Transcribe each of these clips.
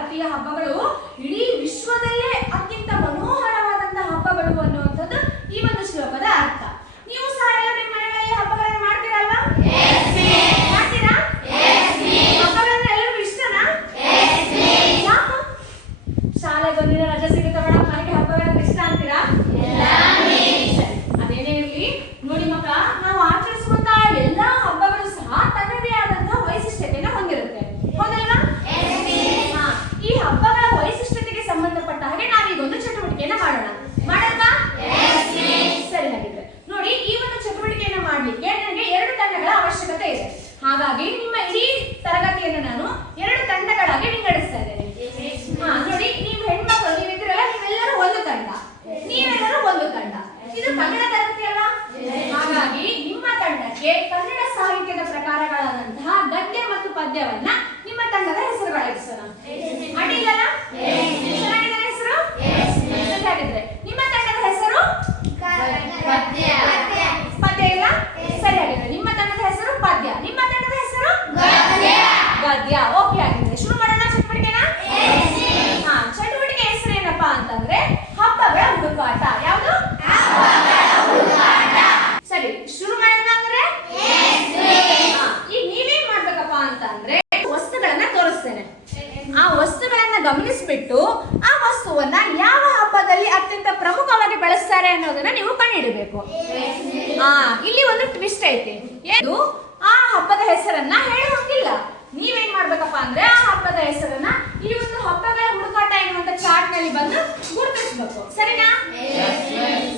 ಭಾರತೀಯ ಹಬ್ಬಗಳು ಇಡೀ ವಿಶ್ವದಲ್ಲೇ ಅತ್ಯಂತ ಮನೋಹರವಾದಂತಹ ಹಬ್ಬಗಳು ಅನ್ನುವಂಥದ್ದು ಈ ಒಂದು ಶ್ಲೋಕದ ಅರ್ಥ. ನೀವು ಸಹ ಎಲ್ಲ ನಿಮ್ಮ ಮನೆಗಳಲ್ಲಿ ಹಬ್ಬಗಳನ್ನು ಮಾಡ್ತೀರಲ್ವಾ? ಮಾಡ್ತೀರಾ? ಹಬ್ಬಗಳಂದ್ರೆ ಎಲ್ಲರಿಗೂ ಇಷ್ಟನಾ? ಯಾಕೆ? ಶಾಲೆಗೆ ಒಂದಿನ ರಜೆ ಸಿಗುತ್ತೆ ಮೇಡಮ್, ನನಗೆ ಹಬ್ಬಗಳಂದ್ರೆ ಇಷ್ಟ ಅಂತೀರಾ? ಅದೇನೇ ಇರಲಿ, ನೋಡಿ ಮಕ್ಕಳ, ನಾವು ಆಚರಿಸುವಂತಹ ಎಲ್ಲಾ ಹಬ್ಬಗಳು ಸಹ ತನ್ನದೇ ಆದಂತಹ ವೈಶಿಷ್ಟ್ಯತೆಯನ್ನು ಹೊಂದಿರುತ್ತೆ, ಹೌದಲ್ವಾ? ಈ ಹಬ್ಬಗಳ ವೈಶಿಷ್ಟ್ಯತೆಗೆ ಸಂಬಂಧಪಟ್ಟ ಹಾಗೆ ನಾವೀಗೊಂದು ಚಟುವಟಿಕೆಯನ್ನ ಮಾಡಲ್ವಾ? ಸರಿ, ಹಾಗಿದ್ರೆ ನೋಡಿ, ಈ ಒಂದು ಚಟುವಟಿಕೆಯನ್ನು ಮಾಡ್ಲಿಕ್ಕೆ ನನಗೆ 2 ತಂಡಗಳ ಅವಶ್ಯಕತೆ ಇದೆ. ಹಾಗಾಗಿ ನಿಮ್ಮ ಇಡೀ ತರಗತಿಯನ್ನು ನಾನು 2 ತಂಡಗಳಾಗಿ ವಿಂಗಡಿಸ್ತಾ ಇದ್ದೇನೆ. ನೋಡಿ, ನೀವು ಹೆಣ್ಮಕ್ಳು ನೀವಿದ್ದೀರಲ್ಲ, ನೀವೆಲ್ಲರೂ ಒಂದು ತಂಡ, ನೀವೆಲ್ಲರೂ ಒಂದು ತಂಡ. ಇದು ಕನ್ನಡ ತರಗತಿ ಅಲ್ಲ, ಹಾಗಾಗಿ ನಿಮ್ಮ ತಂಡಕ್ಕೆ ಕನ್ನಡ ಸಾಹಿತ್ಯದ ಪ್ರಕಾರಗಳಾದಂತಹ ಗದ್ಯ ಮತ್ತು ಪದ್ಯವನ್ನ ನಿಮ್ಮ ತಂಡದ ಹೆಸರುಗಳಿಸೋಣ. ಅಡ್ಡಿಲ್ಲಲ್ಲ? ಚೆನ್ನಾಗಿದೆ ಹೆಸರು? ಸರಿಯಾಗಿದ್ರೆ ನಿಮ್ಮ ತಂಡದ ಹೆಸರು ಪದ್ಯ ಇಲ್ಲ? ಸರಿಯಾಗಿದೆ, ನಿಮ್ಮ ತಂಡದ ಹೆಸರು ಪದ್ಯ, ನಿಮ್ಮ ತಂಡದ ಹೆಸರು ಗದ್ಯ. ಓಕೆ, ಆಗಿದ್ರೆ ಶುರು ಮಾಡೋಣ ಚಟುವಟಿಕೆನ? ಚಟುವಟಿಕೆ ಹೆಸರು ಏನಪ್ಪಾ ಅಂತಂದ್ರೆ ಹಬ್ಬಗಳ ಹುಡುಕಾಟ. ಯಾವುದು? ಸರಿ, ಶುರು ಮಾಡೋಣ ಅಂದ್ರೆ ಈಗ ನೀವೇನ್ ಮಾಡ್ಬೇಕಪ್ಪ ಅಂತಂದ್ರೆ ವಸ್ತುಗಳನ್ನ ತೋರಿಸ್ತೇನೆ. ಆ ವಸ್ತುಗಳನ್ನ ಗಮನಿಸ್ಬಿಟ್ಟು ಆ ವಸ್ತುವನ್ನ ಯಾವ ಹಬ್ಬದಲ್ಲಿ ಅತ್ಯಂತ ಪ್ರಮುಖವಾಗಿ ಬಳಸ್ತಾರೆ ಅನ್ನೋದನ್ನ ನೀವು ಕಂಡುಹಿಡಬೇಕು. ಇಲ್ಲಿ ಒಂದು ಟ್ವಿಸ್ಟ್ ಐತಿ. ಏನು? ಆ ಹಬ್ಬದ ಹೆಸರನ್ನ ಹೇಳುವಂಗಿಲ್ಲ. ನೀವೇನ್ ಮಾಡ್ಬೇಕಪ್ಪ ಅಂದ್ರೆ ಆ ಹಬ್ಬದ ಹೆಸರನ್ನ ಈ ಒಂದು ಹಬ್ಬಗಳ ಹುಡುಕಾಟ ಎನ್ನುವಂತ ಚಾರ್ಟ್ ನಲ್ಲಿ ಬಂದು ಗುರುತಿಸಬೇಕು. ಸರಿನಾ?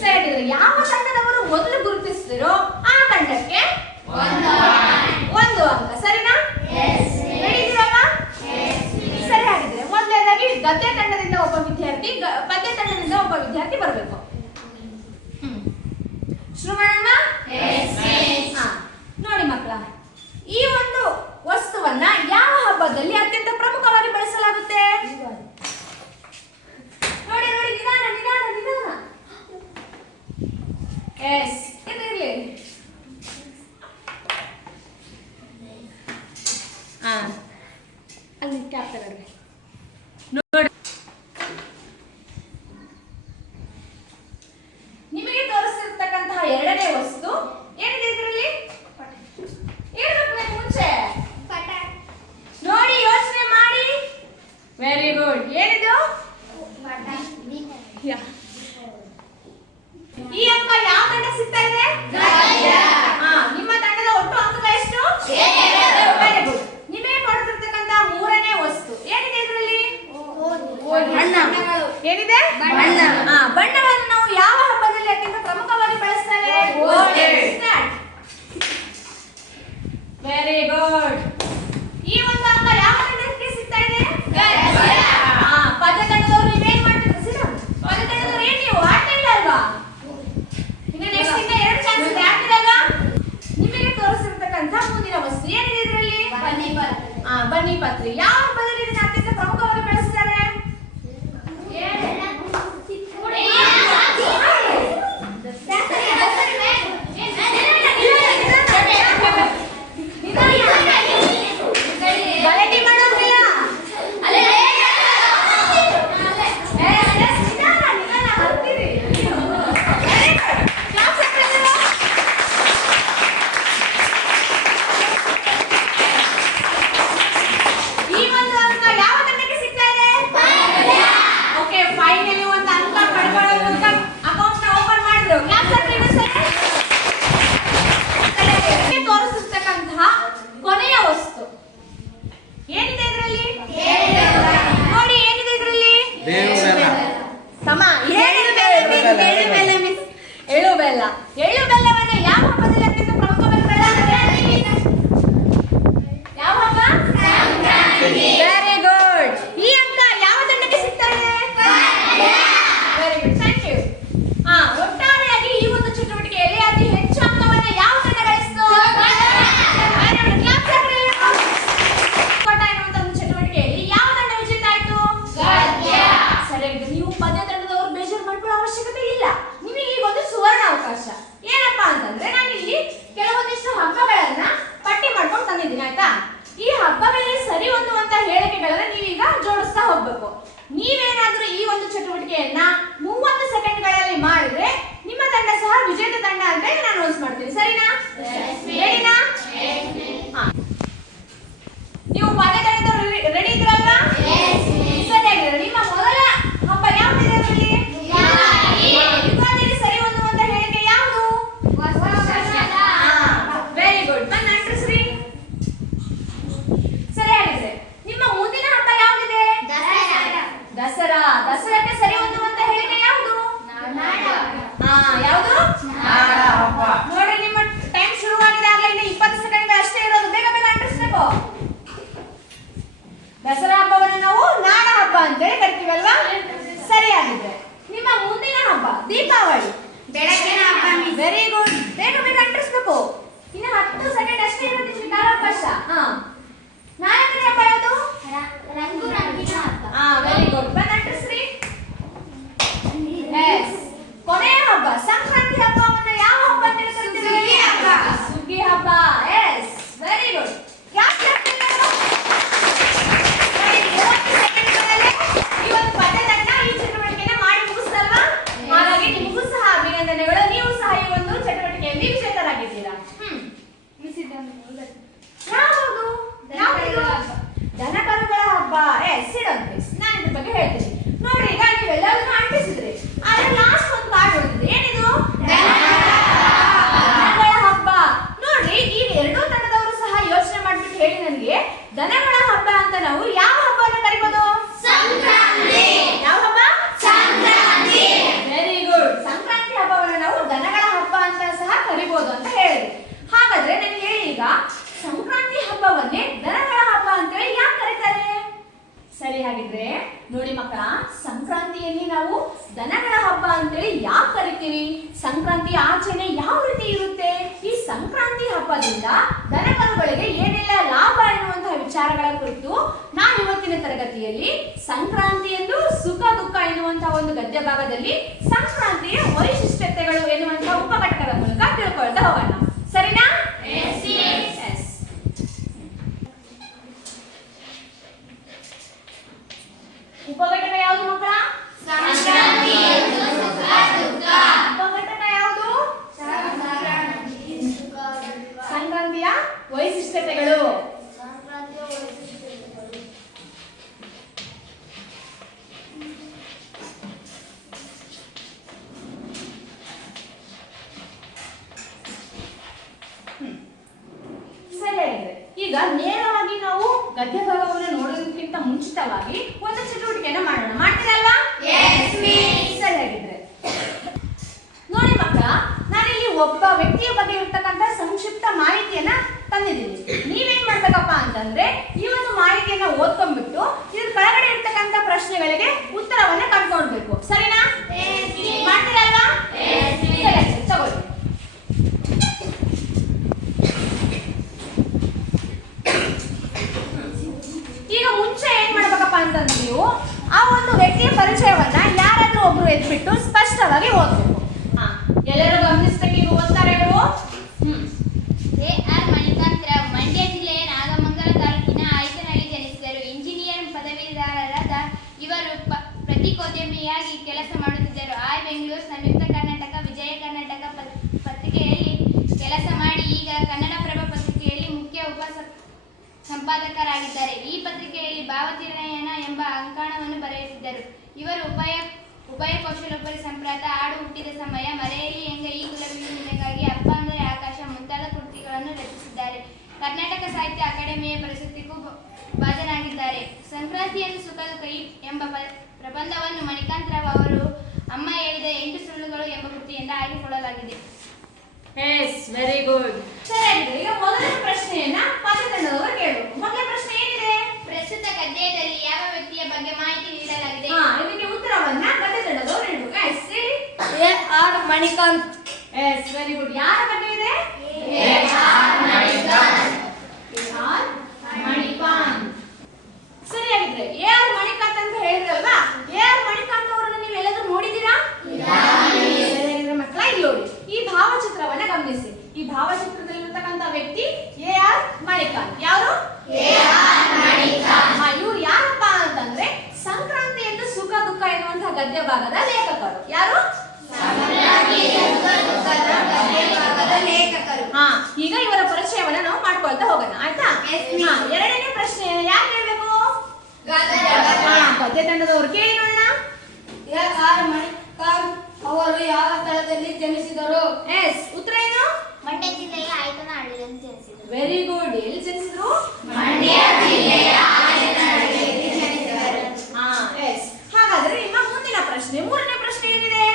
ಸರಿ, ಯಾವ ತಂಡದವರು ಮೊದಲು ಗುರುತಿಸ್ತಿರೋ ಆ ತಂಡಕ್ಕೆ 1 ಅಂಕ. ಸರಿನಾ? ಹೇಳಿದಿರಲ್ಲ? ಸರಿ, ಹಾಗಿದ್ರೆ ಮೊದಲನೇದಾಗಿ ಗದ್ಯ ತಂಡದಿಂದ ಒಬ್ಬ ವಿದ್ಯಾರ್ಥಿ, ಪದ್ಯ ತಂಡದಿಂದ ಒಬ್ಬ ವಿದ್ಯಾರ್ಥಿ ಬರಬೇಕು. ಶುರು ಮಾಡೋಣ? ನೋಡಿ ಮಕ್ಕಳ, ಈ ಒಂದು ವಸ್ತುವನ್ನ ಯಾವ ಹಬ್ಬದಲ್ಲಿ ಅತ್ಯಂತ ಪ್ರಮುಖವಾಗಿ ಬಳಸಲಾಗುತ್ತೆ? ನೋಡಿ ನೋಡಿ, ನಿಧಾನ ನಿಧಾನ ನಿಧಾನ. ಇರ್ಲಿ. ಅಲ್ಲಿ ಕ್ಯಾಪ್ಟರ್ ನೋಡಿ, ನಿಮಗೆ ತೋರಿಸಿರ್ತಕ್ಕಂತಹ 2ನೇ ವಸ್ತು ಏನಿದೆ ಇದರಲ್ಲಿ? ಹೇಳ್ಬೇಕು ಮುಂಚೆ ನೋಡಿ, ಯೋಚನೆ ಮಾಡಿ. Very good. ಏನಿದು? ಈ ಅಂಕ ಯಾವ ತಂಡಕ್ಕೆ ಸಿಗ್ತಾ ಇದೆ? ನಿಮ್ಮ ತಂಡದ ಒಟ್ಟು ಅಂಕ ಎಷ್ಟು? Very good. ನಿಮಗೆ ಕೊಡ್ತಿರ್ತಕ್ಕಂತ 3ನೇ ವಸ್ತು ಏನಿದೆ ಇದರಲ್ಲಿ? ಏನಿದೆ? ಬಣ್ಣವನ್ನು ನಾವು ಯಾವ ಹಬ್ಬದಲ್ಲಿ ಅತ್ಯಂತ ಪ್ರಮುಖವಾಗಿ ಬಳಸ್ತೇವೆ? Very good. ಈ ಒಂದು ಅಂಕ ಯಾವ ತಂಡಕ್ಕೆ ಸಿಗ್ತಾ ಇದೆ? ಪದ್ಯ ತಂಡದವರು ನೀವೇನ್ ಮಾಡ್ತಿದ್ರು? ಪದ್ಯ ತಂಡದವರು ಏನ್ ನೀವು ಆಡ್ತಾ ಇಲ್ಲ ಅಲ್ವಾ? ಇನ್ನು ನೆಕ್ಸ್ಟ್ ಇಂದ 2 ಚಾನ್ಸ್ ಇದೆ, ಆಗ್ತಿರಲ್ವಾ? ನಿಮಗೆ ತೋರಿಸಿರ್ತಕ್ಕಂಥ ಮುಂದಿನ ವಸ್ತು ಏನಿದೆ ಇದರಲ್ಲಿ? ಬನ್ನಿ ಪತ್ರಿ. ಯಾವ ಹಬ್ಬದಲ್ಲಿ ಇದನ್ನ ಅತ್ಯಂತ ಪ್ರಮುಖವಾಗಿ ಬಳಸ್ತಾರೆ? ನಿಧಾನ ನೀವೇನಾದ್ರೂ ಈ ಒಂದು ಚಟುವಟಿಕೆಯನ್ನ 30 ಸೆಕೆಂಡ್ಗಳಲ್ಲಿ ಮಾಡಿದ್ರೆ ನಿಮ್ಮ ತಂಡ ಸಹ ವಿಜೇತ ತಂಡ ಅಂತ ನಾನು ಅನೌನ್ಸ್ ಮಾಡ್ತೀನಿ. ಸರಿನಾ? ರೆಡಿನಾ? ನೀವು ಪಾಠದಲ್ಲಿದ್ದವರು ರೆಡಿ ಇದ್ರಲ್ವಾ? ಸರಿಯಾಗಿದೆ. ನಿಮ್ಮ ಮೊದಲ ಹಬ್ಬ ಯಾವ್ದಿದೆ ಅದರಲ್ಲಿ? ಯುಗಾದಿಗೆ ಸರಿ ಹೊಂದುವಂತ ಹೇಳಿಕೆ ಯಾವುದು? Very good. ನನ್ನ ಅಂಟ್ರಿಸ್ರಿ. ಸರಿಯಾಗಿದೆ. ನಿಮ್ಮ ಮುಂದಿನ ಹಬ್ಬ ಯಾವ್ದಿದೆ? ದಸರಾ. ದಸರಾಕ್ಕೆ ಸರಿ ಹೊಂದುವಂತ ಹೇಳಿಕೆ ಯಾವುದು? ಯಾವುದು? ನೋಡಿ, ನಿಮ್ಮ ಟೈಮ್ ಶುರುವಾಗಿದೆ. ಆಗಲೇ ಇನ್ನು 20 ಸೆಕೆಂಡ್ ಅಷ್ಟೇ ಇರೋದು. ಬೇಗ ಬೇಗ ಅಂಟಿಸ್ಬೇಕು. ದಸರಾ ಹಬ್ಬವನ್ನು ನಾವು ನಾಡ ಹಬ್ಬ ಅಂತೇಳಿ ಕರಿತೀವಲ್ವಾ? ಸರಿಯಾಗಿದೆ. ನಿಮ್ಮ ಮುಂದಿನ ಹಬ್ಬ ದೀಪಾವಳಿ. ಬೆಳಕಿನ ಹಬ್ಬ. Very good. ಬೇಗ ಬೇಗ ಅಂಟಿಸ್ಬೇಕು. ಇನ್ನು 10 ಸೆಕೆಂಡ್ ಅಷ್ಟೇ ಇರೋದು ಕಾಲಾವಕಾಶ. ನಾಲ್ಕನೇ ಹಬ್ಬ ಯಾವುದು? ರಂಗು ರಂಗಿನ ಹಬ್ಬ. Very good. ಬಂದು ಅಂಟಿಸ್ರಿ. ಎಸ್. ಕೊನೆಯ ಹಬ್ಬ ಸಂಕ್ರಾಂತಿ ಹಬ್ಬವನ್ನು ಯಾವ ಹಬ್ಬ ಅಂತ ಕರಿತೀವಿ? ಸುಗ್ಗಿ ಹಬ್ಬ. ಸುಗ್ಗಿ ಹಬ್ಬ. Yes, very good. ಯಾಕೆ ಈ ಒಂದು ಪದ್ಯದನ್ನ ಈ ಚಟುವಟಿಕೆನ ಮಾಡಿ ಮುಗಿಸ್ತಲ್ವಾ? ಹಾಗಾಗಿ ನಿಮಗೂ ಸಹ ಅಭಿನಂದನೆಗಳು. ನೀವು ಸಹ ಈ ಒಂದು ಚಟುವಟಿಕೆಯಲ್ಲಿ ವಿಜೇತರಾಗಿದ್ದೀರಾ. ಯಾವುದು? ದನಕರುಗಳ ಹಬ್ಬ. ಎಸ್, ಇಡೋದು ಪ್ಲೀಸ್. ನಾನು ಇದ್ರ ಬಗ್ಗೆ ಹೇಳ್ತೀನಿ. ನೋಡ್ರಿ, ಈಗ ನೀವೆಲ್ಲರೂ ಅಂಟಿಸಿದ್ರಿ. ಆದ್ರೆ ಲಾಸ್ಟ್ ಒಂದು ಕಾರ್ಡ್ ಉಳಿದಿದೆ. ಏನಿದು? ದನಗಳ ಹಬ್ಬ. ನೋಡ್ರಿ, ಈ ಎರಡೂ ತಂಡದವರು ಸಹ ಯೋಚನೆ ಮಾಡ್ಬಿಟ್ಟು ಹೇಳಿ ನನಗೆ, ದನಗಳ ಹಬ್ಬ ಅಂತ ನಾವು ಯಾವ ಹಬ್ಬವನ್ನು ಕರಿಬಹುದು? ಸಂಕ್ರಾಂತಿ. ಯಾವ ಹಬ್ಬ? ಸಂಕ್ರಾಂತಿ. Very good. ಸಂಕ್ರಾಂತಿ ಹಬ್ಬವನ್ನು ನಾವು ದನಗಳ ಹಬ್ಬ ಅಂತ ಸಹ ಕರಿಬಹುದು ಅಂತ ಹೇಳಿದ್ರಿ. ಹಾಗಾದ್ರೆ ನನಗೆ ಹೇಳಿ, ಈಗ ಸಂಕ್ರಾಂತಿ ಹಬ್ಬವನ್ನೇ ದನಗಳ ಹಬ್ಬ ಅಂತೇಳಿ ಯಾಕೆ ಕರೀತಾರೆ? ಸರಿ, ಹಾಗಿದ್ರೆ ನೋಡಿ ಮಕ್ಕಳ, ಸಂಕ್ರಾಂತಿಯಲ್ಲಿ ನಾವು ದನಗಳ ಹಬ್ಬ ಅಂತೇಳಿ ಯಾಕೆ ಕರಿತೀವಿ? ಸಂಕ್ರಾಂತಿ ಆಚರಣೆ ಯಾವ ರೀತಿ ಇರುತ್ತೆ? ಈ ಸಂಕ್ರಾಂತಿ ಹಬ್ಬದಿಂದ ದನಕರುಗಳಿಗೆ ಏನೆಲ್ಲ ಲಾಭ ಎನ್ನುವಂತಹ ವಿಚಾರಗಳ ಕುರಿತು ನಾನು ಇವತ್ತಿನ ತರಗತಿಯಲ್ಲಿ ಸಂಕ್ರಾಂತಿ ಎಂದು ಸುಖ ದುಃಖ ಎನ್ನುವಂತಹ ಒಂದು ಗದ್ಯ ಭಾಗದಲ್ಲಿ ಸಂಕ್ರಾಂತಿಯ ವೈಶಿಷ್ಟ್ಯತೆಗಳು ಎನ್ನುವಂತಹ ಉಪಘಟಕದ ಮೂಲಕ ತಿಳ್ಕೊಳ್ತಾ ಹೋಗೋಣ. ಸರಿನಾ? ಉಪಘಟಕ ಯಾವುದು ಮಕ್ಕಳ? ಸಂಕ್ರಾಂತಿ ಎಂದು ಸುಖ ದುಃಖ. ಉಪಘಟಕ ಯಾವುದು? ಸಂಕ್ರಾಂತಿಯ ವೈಶಿಷ್ಟ್ಯತೆಗಳು. ಸರಿಯಾಗಿದೆ. ಈಗ ನೇರವಾಗಿ ನಾವು ಗದ್ಯ ಭಾಗವನ್ನು ನೋಡೋದಕ್ಕಿಂತ ಮುಂಚಿತವಾಗಿ ಒಂದು ಚಟುವಟಿಕೆಯನ್ನ ಮಾಡೋಣ. ಮಾಡ್ತೀರಲ್ವಾ? ಸರಿಯಾಗಿದ್ರೆ ನೋಡಿ ಮಕ್ಕಳ, ನಾನಿಲ್ಲಿ ಒಬ್ಬ ವ್ಯಕ್ತಿಯ ಬಗ್ಗೆ ಇರ್ತಕ್ಕಂಥ ಸಂಕ್ಷಿಪ್ತ ಮಾಹಿತಿಯನ್ನ ತಂದಿದ್ದೀನಿ. ನೀವೇನ್ ಮಾಡ್ಬೇಕಪ್ಪ ಅಂತಂದ್ರೆ, ಈ ಒಂದು ಮಾಹಿತಿಯನ್ನ ಓದ್ಕೊಂಡ್ಬಿಟ್ಟು ಇದ್ರ ಕೆಳಗಡೆ ಇರ್ತಕ್ಕಂಥ ಪ್ರಶ್ನೆಗಳಿಗೆ ಉತ್ತರವನ್ನ ಕಂಡುಕೊಳ್ಬೇಕು. ಸರಿನಾ? ಮಾಡ್ತೀರಲ್ವಾ? ಸರಿ, ತಗೊಳ್ಳಿ. ಈಗ ಮುಂಚೆ ಏನ್ ಮಾಡ್ಬೇಕಪ್ಪ ಅಂತಂದ್ರೆ, ನೀವು ಆ ಒಂದು ವ್ಯಕ್ತಿಯ ಪರಿಚಯವನ್ನ ಯಾರಾದ್ರೂ ಒಬ್ರು ಎದ್ಬಿಟ್ಟು ಸ್ಪಷ್ಟವಾಗಿ ಓದ್ಬೇಕು. ಎಲ್ಲರೂ ಗಮನಿಸ್ಬೇಕು. ಈಗ ಓದ್ತಾರೆ ಇವರು. A.R. ಮಣಿಕಾಂತರಾವ್ ಮಂಡ್ಯ ಜಿಲ್ಲೆಯ ನಾಗಮಂಗಲ ತಾಲೂಕಿನ ಆಯ್ಕನಹಳ್ಳಿ ಜನಿಸಿದರು. ಇಂಜಿನಿಯರ್ ಪದವೀಧರರಾದ ಇವರು ಪತ್ರಿಕೋದ್ಯಮಿಯಾಗಿ ಕೆಲಸ ಮಾಡುತ್ತಿದ್ದರು. ಬೆಂಗಳೂರು, ಸಂಯುಕ್ತ ಕರ್ನಾಟಕ, ವಿಜಯ ಕರ್ನಾಟಕ ಪತ್ರಿಕೆಯಲ್ಲಿ ಕೆಲಸ ಮಾಡಿ ಈಗ ಕನ್ನಡಪ್ರಭ ಪತ್ರಿಕೆಯಲ್ಲಿ ಮುಖ್ಯ ಸಂಪಾದಕರಾಗಿದ್ದಾರೆ. ಈ ಪತ್ರಿಕೆಯಲ್ಲಿ ಭಾವತಿನಯನ ಎಂಬ ಅಂಕಣವನ್ನು ಬರೆಯುತ್ತಿದ್ದರು. ಇವರು ಉಭಯ ಕೌಶಲೋಪರಿ ಸಂಪ್ರಾತ, ಆಡು ಹುಟ್ಟಿದ ಸಮಯ, ಮರೆಯಲ್ಲಿ ಹೆಂಗ, ಈ ಕುಲವಿಗಾಗಿ, ಅಪ್ಪ ಅಂದರೆ ಆಕಾಶ ಮುಂತಾದ ಕೃತಿಗಳನ್ನು ರಚಿಸಿದ್ದಾರೆ. ಕರ್ನಾಟಕ ಸಾಹಿತ್ಯ ಅಕಾಡೆಮಿಯ ಪ್ರಶಸ್ತಿಗೂ ಭಾಜನರಾಗಿದ್ದಾರೆ. ಸಂಕ್ರಾಂತಿಯನ್ನು ಸುಖ ದುಃಖ ಎಂಬ ಪ್ರಬಂಧವನ್ನು ಮಣಿಕಾಂತರಾವ್ ಅವರು ಅಮ್ಮ ಹೇಳಿದ 8 ಸುಳ್ಳುಗಳು ಎಂಬ ಕೃತಿಯಿಂದ ಆಯ್ದುಕೊಳ್ಳಲಾಗಿದೆ. Yes, very good. ಸರಿಯಾಗಿದೆ. ಈಗ ಮೊದಲನೇ ಪ್ರಶ್ನೆಯನ್ನ ಪದತಂಡದವರು ಕೇಳಬೇಕು. ಮೊದಲ ಪ್ರಶ್ನೆ ಏನಿದೆ? ಪ್ರಸ್ತುತ ಗದ್ಯದಲ್ಲಿ ಯಾವ ವ್ಯಕ್ತಿಯ ಬಗ್ಗೆ ಮಾಹಿತಿ ನೀಡಲಾಗಿದೆ? ಇದಕ್ಕೆ ಉತ್ತರವನ್ನ ಪದತಂಡದವರು ನೀಡಬೇಕು. Yes, A.R. Manikanth. Yes, very good. ಯಾರ ಬಗ್ಗೆ ಇದೆ? A.R. Manikanth. A.R. Manikanth. ಸರಿಯಾಗಿದ್ರೆ A.R. Manikanth ಅಂತ ಹೇಳಿದ್ರಲ್ವಾ? A.R. ಮಣಿಕಾಂತ್ ಅವರನ್ನು ನೀವು ಎಲ್ಲಾದ್ರೂ ನೋಡಿದ್ದೀರಾ? ಸರಿಯಾಗಿದ್ರೆ ಮಕ್ಕಳ, ಇಲ್ಲಿ ನೋಡಿ, ಈ ಭಾವಚಿತ್ರವನ್ನ ಗಮನಿಸಿ. ಈ ಭಾವಚಿತ್ರದಲ್ಲಿರ್ತಕ್ಕಂಥ ವ್ಯಕ್ತಿ A.R. ಮಣಿಕಾಂತ್. ಯಾರು? A.R. ಮಣಿಕಾಂತ್. ಇವ್ರು ಯಾರಪ್ಪ ಅಂತಂದ್ರೆ ಸಂಕ್ರಾಂತಿ ಎಂದು ಗದ್ಯ ಭಾಗದ ಲೇಖಕರು. ಯಾರು? ಹಾ, ಈಗ ಇವರ ಪರಿಚಯವನ್ನ ನಾವು ಮಾಡ್ಕೊಳ್ತಾ ಹೋಗೋಣ, ಆಯ್ತಾ? ಎರಡನೇ ಪ್ರಶ್ನೆ ಯಾರು ಹೇಳ್ಬೇಕು? ಗದ್ಯ ತಂಡದವರು. ಕೇಳಿ ನೋಡೋಣ. ಅವರು ಯಾವ ಸ್ಥಳದಲ್ಲಿ ಜನಿಸಿದರು? ಎಸ್, ಉತ್ತರ ಏನು? ಮಂಡ್ಯ ಜಿಲ್ಲೆಯ ಆಯತನಹಳ್ಳಿಯಲ್ಲಿ ಜನಿಸಿದರು. Very good. ಎಲ್ಲಿ ಜನಿಸಿದ್ರು? ಮಂಡ್ಯ ಜಿಲ್ಲೆಯ ಆಯತನಹಳ್ಳಿಯಲ್ಲಿ ಜನಿಸಿದರು. ಹಾ, ಎಸ್. ಹಾಗಾದ್ರೆ ನಿಮ್ಮ ಮುಂದಿನ ಪ್ರಶ್ನೆ, ಮೂರನೇ ಪ್ರಶ್ನೆ ಏನಿದೆ?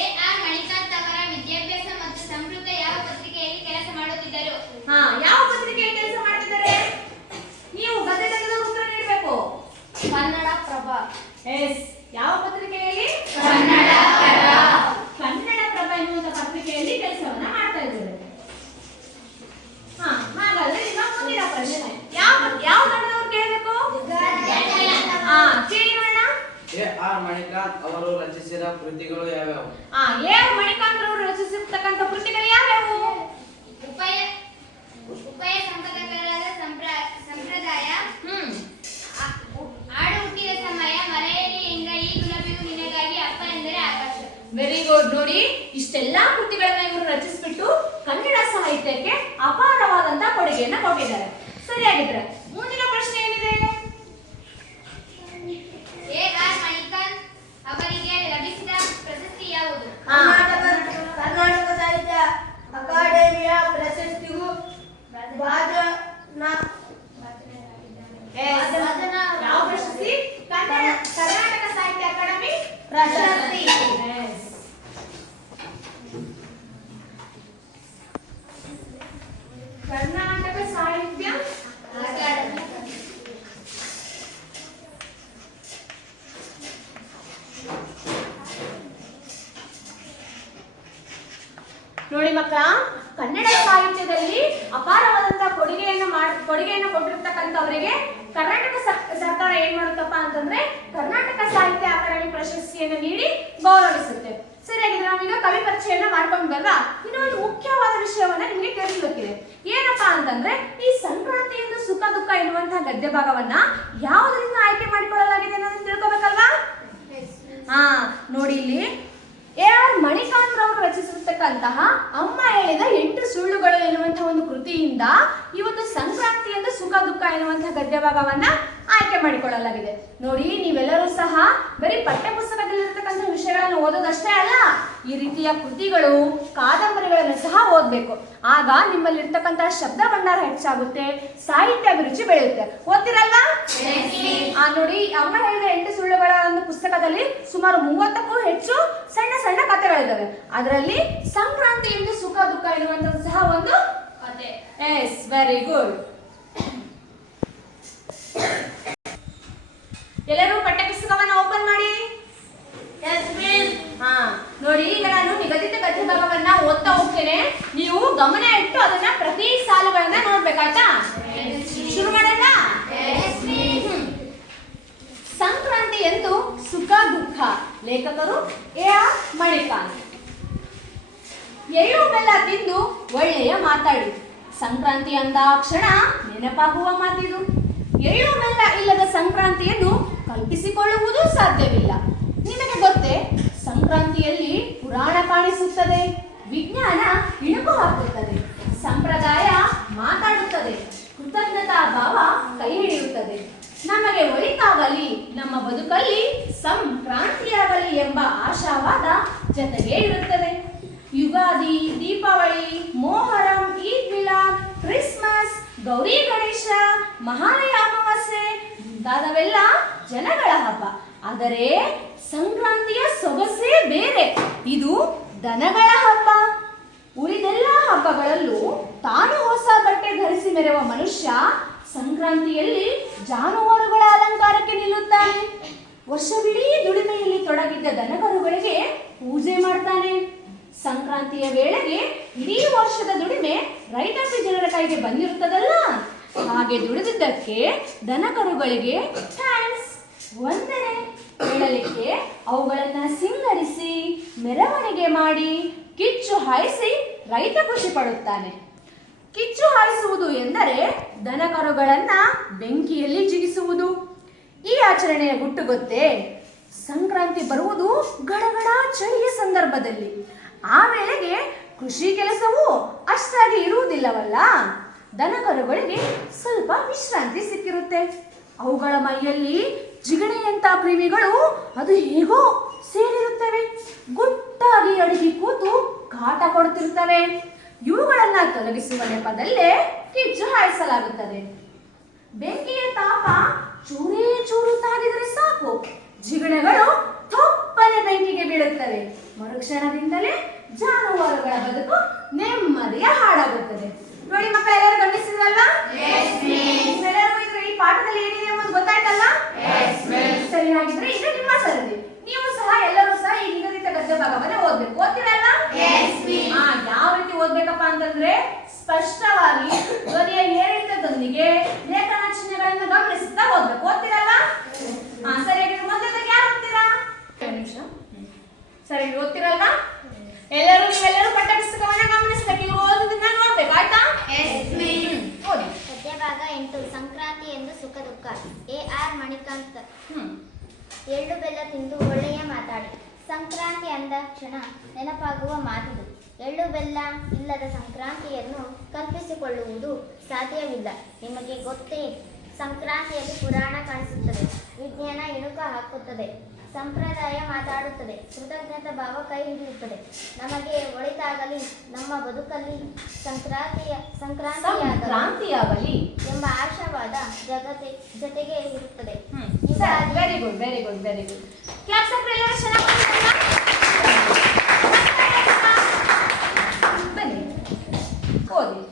ಎ.ಆರ್. ಮಣಿಕಾಂತ್ ಅವರ ವಿದ್ಯಾಭ್ಯಾಸ ಮತ್ತು ಸಂಸ್ಕೃತ ಯಾವ ಪತ್ರಿಕೆಯಲ್ಲಿ ಕೆಲಸ ಮಾಡುತ್ತಿದ್ದರು? ಹಾ, ಯಾವ ಪತ್ರಿಕೆಯಲ್ಲಿ ಕೆಲಸ ಮಾಡ್ತಿದ್ದಾರೆ? ನೀವು ಗದ್ಯ ತಂಡದವರು ಉತ್ತರ ನೀಡಬೇಕು. ಕನ್ನಡಪ್ರಭ. ಎಸ್, ಯಾವ ಪತ್ರಿಕೆಯಲ್ಲಿ? ಕನ್ನಡಪ್ರಭ ಎನ್ನುವಂತ ಪತ್ರಿಕೆಯಲ್ಲಿ ಕೆಲಸವನ್ನ ಮಾಡ್ತಾ ಇದ್ದಾರೆ. ಹಾ, ಹಾಗಾದ್ರೆ ನಿಮ್ಮ ಮುಂದಿನ ಪ್ರಶ್ನೆ ಯಾವ ತಂಡದವರು ಕೇಳಬೇಕು? ಹಾ, ಕೇಳಿ ನೋಡೋಣ. ಎ.ಆರ್. ಮಣಿಕಾಂತ್ ಅವರು ರಚಿಸಿದ ಕೃತಿಗಳು ಯಾವ್ಯಾವು? ಎ.ಆರ್. ಮಣಿಕಾಂತ್ ಅವರು ರಚಿಸಿರ್ತಕ್ಕಂಥ ಕೃತಿಗಳು ಯಾವ್ಯಾವು? ಉಭಯ ಸಂಪದಕರಾದ ಸಂಪ್ರದಾಯ, ಆಡು ಹುಟ್ಟಿದ ಸಮಯ, ಮರೆಯಲ್ಲಿ ಎಂಗ ಈ ಗುಲಾಬಿಯು ನಿನಗಾಗಿ, ಅಪ್ಪ ಎಂದರೆ ಆಕಾಶ. Very good. ನೋಡಿ, ಇಷ್ಟೆಲ್ಲಾ ಕೃತಿಗಳನ್ನ ಇವರು ರಚಿಸಿಬಿಟ್ಟು ಕನ್ನಡ ಸಾಹಿತ್ಯಕ್ಕೆ ಅಪಾರವಾದಂತಹ ಕೊಡುಗೆಯನ್ನ ಕೊಟ್ಟಿದ್ದಾರೆ. ಸರಿಯಾಗಿದ್ರೆ ಮುಂದಿನ ಪ್ರಶ್ನೆ ಏನಿದೆ? ಎ.ಆರ್. ಮಣಿಕಾಂತ್ ಅವರಿಗೆ ಲಭಿಸಿದ ಪ್ರಶಸ್ತಿ ಯಾವುದು? ಕರ್ನಾಟಕ ಸಾಹಿತ್ಯ ಅಕಾಡೆಮಿಯ ಪ್ರಶಸ್ತಿಗೂ ಯಾವ ಪ್ರಶಸ್ತಿ? ಕರ್ನಾಟಕ ಸಾಹಿತ್ಯ ಅಕಾಡೆಮಿ ಪ್ರಶಸ್ತಿ. ಕರ್ನಾಟಕ ಸಾಹಿತ್ಯ ಅಕಾಡೆಮಿ. ನೋಡಿ ಮಕ್ಕಳ, ಕನ್ನಡ ಸಾಹಿತ್ಯದಲ್ಲಿ ಅಪಾರವಾದಂತಹ ಕೊಡುಗೆಯನ್ನು ಕೊಟ್ಟಿರ್ತಕ್ಕಂಥವರಿಗೆ ಕರ್ನಾಟಕ ಸರ್ಕಾರ ಏನ್ ಮಾಡುತ್ತಪ್ಪ ಅಂತಂದ್ರೆ ಕರ್ನಾಟಕ ಸಾಹಿತ್ಯ ಅಕಾಡೆಮಿ ಪ್ರಶಸ್ತಿಯನ್ನು ನೀಡಿ ಗೌರವಿಸುತ್ತೆ. ಸರಿಯಾಗಿದೆ. ನಾವೀಗ ಕವಿ ಪರಿಚಯನ ಮಾಡ್ಕೊಂಡ್ವಲ್ವಾ, ಇನ್ನು ಒಂದು ಮುಖ್ಯವಾದ ವಿಷಯವನ್ನ ನಿಮಗೆ ತಿಳಿಸ್ಬೇಕಿದೆ. ಏನಪ್ಪಾ ಅಂತಂದ್ರೆ ಈ ಸಂಕ್ರಾಂತಿಯಿಂದ ಸುಖ ದುಃಖ ಎನ್ನುವಂತಹ ಗದ್ಯ ಭಾಗವನ್ನ ಯಾವುದರಿಂದ ಆಯ್ಕೆ ಮಾಡಿಕೊಳ್ಳಲಾಗಿದೆ ಅನ್ನೋದನ್ನ ತಿಳ್ಕೊಬೇಕಲ್ವಾ? ಹಾ, ನೋಡಿ ಇಲ್ಲಿ ಎ.ಆರ್. ಮಣಿಕಾಂತ್ ಅವರು ರಚಿಸಿರ್ತಕ್ಕಂತಹ ಅಮ್ಮ ಹೇಳಿದ 8 ಸುಳ್ಳುಗಳು ಎನ್ನುವಂತಹ ಒಂದು ಕೃತಿಯಿಂದ ಈ ಒಂದು ಸಂಕ್ರಾಂತಿಯಿಂದ ಸುಖ ದುಃಖ ಎನ್ನುವಂತಹ ಗದ್ಯ ಭಾಗವನ್ನ ಆಯ್ಕೆ ಮಾಡಿಕೊಳ್ಳಲಾಗಿದೆ. ನೋಡಿ, ನೀವೆಲ್ಲರೂ ಸಹ ಬರೀ ಪಠ್ಯ ಪುಸ್ತಕದಲ್ಲಿರ್ತಕ್ಕಂಥ ವಿಷಯಗಳನ್ನು ಓದೋದಷ್ಟೇ ಅಲ್ಲ, ಈ ರೀತಿಯ ಕೃತಿಗಳು, ಕಾದಂಬರಿಗಳನ್ನು ಸಹ ಓದ್ಬೇಕು. ಆಗ ನಿಮ್ಮಲ್ಲಿರ್ತಕ್ಕಂತಹ ಶಬ್ದ ಭಂಡಾರ ಹೆಚ್ಚಾಗುತ್ತೆ, ಸಾಹಿತ್ಯ ಅಭಿರುಚಿ ಬೆಳೆಯುತ್ತೆ. ಓದ್ತಿರಲ್ವಾ? ನೋಡಿ, ಅಮ್ಮ ಹೇಳಿದ 8 ಸುಳ್ಳುಗಳ ಒಂದು ಪುಸ್ತಕದಲ್ಲಿ ಸುಮಾರು 30ಕ್ಕೂ ಹೆಚ್ಚು ಸಣ್ಣ ಸಣ್ಣ ಕಥೆಗಳಿದ್ದಾವೆ. ಅದರಲ್ಲಿ ಸಂಕ್ರಾಂತಿಯಿಂದ ಸುಖ ದುಃಖ ಎನ್ನುವಂಥದ್ದು ಸಹ ಒಂದು ಕಥೆ. Yes, very good. ಎಲ್ಲರೂ ಪಠ್ಯ ಪುಸ್ತಕವನ್ನ ಓಪನ್ ಮಾಡಿ. ಹಾ, ನೋಡಿ, ಈಗ ನಾನು ನಿಗದಿತ ಗದ್ಯ ಭಾಗವನ್ನ ಓದ್ತಾ ಹೋಗ್ತೇನೆ. ನೀವು ಗಮನ ಇಟ್ಟು ಅದನ್ನ ಪ್ರತಿ ಸಾಲುಗಳನ್ನ ನೋಡ್ಬೇಕಾಯ್ತಾ? ಶುರು ಮಾಡೋಣ. ಸಂಕ್ರಾಂತಿ ಎಂದು ಸುಖ ದುಃಖ. ಲೇಖಕರು ಎ.ಆರ್. ಮಣಿಕಾಂತ್. ಎಳ್ಳು ಬೆಲ್ಲ ತಿಂದು ಒಳ್ಳೆಯ ಮಾತಾಡಿ. ಸಂಕ್ರಾಂತಿ ಅಂದ ಕ್ಷಣ ನೆನಪಾಗುವ ಮಾತಿದು. ಎಳ್ಳು ಬೆಲ್ಲ ಇಲ್ಲದ ಸಂಕ್ರಾಂತಿಯನ್ನು ಕಲ್ಪಿಸಿಕೊಳ್ಳುವುದು ಸಾಧ್ಯವಿಲ್ಲ. ನಿಮಗೆ ಗೊತ್ತೇ, ಸಂಕ್ರಾಂತಿಯಲ್ಲಿ ಪುರಾಣ ಕಾಣಿಸುತ್ತದೆ, ವಿಜ್ಞಾನ ಇಣುಕು ಹಾಕುತ್ತದೆ, ಸಂಪ್ರದಾಯ ಮಾತಾಡುತ್ತದೆ, ಕೃತಜ್ಞತಾ ಭಾವ ಕೈ ಹಿಡಿಯುತ್ತದೆ. ನಮಗೆ ಒಳಿತಾಗಲಿ, ನಮ್ಮ ಬದುಕಲ್ಲಿ ಸಂಕ್ರಾಂತಿಯಾಗಲಿ ಎಂಬ ಆಶಾವಾದ ಜೊತೆಗೆ ಇರುತ್ತದೆ. ಯುಗಾದಿ, ದೀಪಾವಳಿ, ಮೊಹರಂ, ಈದ್ ಮಿಲಾದ್, ಕ್ರಿಸ್ಮಸ್, ಗೌರಿ ಗಣೇಶ, ಮಹಾಲಯ ಅಮಾವಾಸ್ಯೆ ಮುಂತಾದವೆಲ್ಲ ಜನಗಳ ಹಬ್ಬ. ಆದರೆ ಸಂಕ್ರಾಂತಿಯ ಸೊಗಸೇ ಬೇರೆ. ಇದು ದನಗಳ ಹಬ್ಬ. ಉಳಿದೆಲ್ಲ ಹಬ್ಬಗಳಲ್ಲೂ ತಾನು ಹೊಸ ಬಟ್ಟೆ ಧರಿಸಿ ಮೆರೆಯುವ ಮನುಷ್ಯ ಸಂಕ್ರಾಂತಿಯಲ್ಲಿ ಜಾನುವಾರುಗಳ ಅಲಂಕಾರಕ್ಕೆ ನಿಲ್ಲುತ್ತಾನೆ. ವರ್ಷವಿಡೀ ದುಡಿಮೆಯಲ್ಲಿ ತೊಡಗಿದ್ದ ದನಕರುಗಳಿಗೆ ಪೂಜೆ ಮಾಡ್ತಾನೆ. ಸಂಕ್ರಾಂತಿಯ ವೇಳೆಗೆ ಇಡೀ ವರ್ಷದ ದುಡಿಮೆ ರೈತಾಪಿ ಜನರ ಕೈಗೆ ಬಂದಿರುತ್ತದಲ್ಲ, ಹಾಗೆ ದುಡಿದಿದ್ದಕ್ಕೆ ದನಕರುಗಳಿಗೆ ಥ್ಯಾಂಕ್ಸ್, ವಂದನೆ ಹೇಳಲಿಕ್ಕೆ ಅವುಗಳನ್ನ ಸಿಂಗರಿಸಿ ಮೆರವಣಿಗೆ ಮಾಡಿ ಕಿಚ್ಚು ಹಾಯಿಸಿ ರೈತ ಖುಷಿ ಪಡುತ್ತಾನೆ. ಕಿಚ್ಚು ಹಾಯಿಸುವುದು ಎಂದರೆ ದನಕರುಗಳನ್ನ ಬೆಂಕಿಯಲ್ಲಿ ಜಿಗಿಸುವುದು. ಈ ಆಚರಣೆಯ ಗುಟ್ಟು ಗೊತ್ತೇ? ಸಂಕ್ರಾಂತಿ ಬರುವುದು ಗಡಗಡ ಚಳಿಯ ಸಂದರ್ಭದಲ್ಲಿ. ಆ ವೇಳೆಗೆ ಕೃಷಿ ಕೆಲಸವೂ ಅಷ್ಟಾಗಿ ಇರುವುದಿಲ್ಲವಲ್ಲ. ದನಕರುಗಳಿಗೆ ಸ್ವಲ್ಪ ವಿಶ್ರಾಂತಿ ಸಿಕ್ಕಿರುತ್ತೆ. ಅವುಗಳ ಮೈಯಲ್ಲಿ ಜಿಗಣೆಯಂತ ಕ್ರಿಮಿಗಳು ಅದು ಹೇಗೋ ಸೇರಿರುತ್ತವೆ. ಗುಟ್ಟಾಗಿ ಅಡಗಿ ಕೂತು ಕಾಟ ಕೊಡುತ್ತಿರುತ್ತವೆ. ಇವುಗಳನ್ನ ತೊಲಗಿಸುವ ನೆಪದಲ್ಲೇ ಕಿಚ್ಚು ಹಾಯಿಸಲಾಗುತ್ತದೆ. ಬೆಂಕಿಯ ತಾಪ ಚೂರೇ ಚೂರು ತಾಗಿದರೆ ಸಾಕು, ಜಿಗಣೆಗಳು ತೊಪ್ಪನೆ ಬೆಂಕಿಗೆ ಬೀಳುತ್ತವೆ. ಮರುಕ್ಷಣದಿಂದಲೇ ಜಾನುವಾರುಗಳ ಬದುಕು ನೆಮ್ಮದಿಯ ಹಾಡಾಗುತ್ತದೆ. ನೋಡಿ ಮಕ್ಕಳೆಲ್ಲರೂ ಗಮನಿಸಿದ್ರಲ್ವಾ? ನಿಮ್ಮೆಲ್ಲರಿಗೂ ಈ ಪಾಠದಲ್ಲಿ ಏನಿದೆ ಎಂಬುದು ಗೊತ್ತಾಯ್ತಲ್ಲ? ಸರಿ, ಹಾಗಿದ್ರೆ ಇದು ನಿಮ್ಮ ಸರದಿ. ನೀವು ಸಹ ಎಲ್ಲರೂ ಸಹ ಈ ನಿಗದಿತ ಗದ್ಯ ಭಾಗವನ್ನ ಓದ್ಬೇಕು. ಓದ್ತೀರಲ್ಲ? ಯಾವ ರೀತಿ ಓದ್ಬೇಕಪ್ಪ ಅಂತಂದ್ರೆ ಸ್ಪಷ್ಟವಾಗಿ ಧ್ವನಿಯ ಏರಿಳಿತದೊಂದಿಗೆ ಲೇಖನ ಚಿಹ್ನೆಗಳನ್ನು ಗಮನಿಸುತ್ತಾ ಓದ್ಬೇಕು. ಓದ್ತೀರಲ್ಲ? ಸರಿ, ಮೊದಲದಾಗಿ ಯಾರು ಓದ್ತೀರಾ? ನಿಮಿಷ. ಸರಿ, ಓದ್ತಿರಲ್ವಾ? ನೀವೆಲ್ಲರೂ ಪಠ್ಯ ಪುಸ್ತಕವನ್ನ ಗಮನಿಸ್ಬೇಕು. ಇವ್ರು ಓದೋದನ್ನ ನೋಡ್ಬೇಕು. ಆಯ್ತಾ? ಓದಿ. ಗದ್ಯಭಾಗ 8 ಸಂಕ್ರಾಂತಿ ಎಂದು ಸುಖ ದುಃಖ. A.R. ಮಣಿಕಾಂತ್. ಎಳ್ಳು ಬೆಲ್ಲ ತಿಂದು ಒಳ್ಳೆಯ ಮಾತಾಡಿ. ಸಂಕ್ರಾಂತಿ ಅಂದ ಕ್ಷಣ ನೆನಪಾಗುವ ಮಾತಿದು. ಎಳ್ಳು ಬೆಲ್ಲ ಇಲ್ಲದ ಸಂಕ್ರಾಂತಿಯನ್ನು ಕಲ್ಪಿಸಿಕೊಳ್ಳುವುದು ಸಾಧ್ಯವಿಲ್ಲ. ನಿಮಗೆ ಗೊತ್ತೇ, ಸಂಕ್ರಾಂತಿಯಲ್ಲಿ ಪುರಾಣ ಕಾಣಿಸುತ್ತದೆ, ವಿಜ್ಞಾನ ಇಣುಕ ಹಾಕುತ್ತದೆ, ಸಂಪ್ರದಾಯ ಮಾತಾಡುತ್ತದೆ, ಕೃತಜ್ಞತಾ ಭಾವ ಕೈ ಹಿಡಿಯುತ್ತದೆ. ನಮಗೆ ಒಳಿತಾಗಲಿ, ನಮ್ಮ ಬದುಕಲ್ಲಿ ಸಂಕ್ರಾಂತಿಯಾಗಲಿ ಎಂಬ ಆಶಾವಾದ ಜೊತೆಗೆ ಇರುತ್ತದೆ. Very good, very good, very good. Class ಬನ್ನಿ ಓದಿ.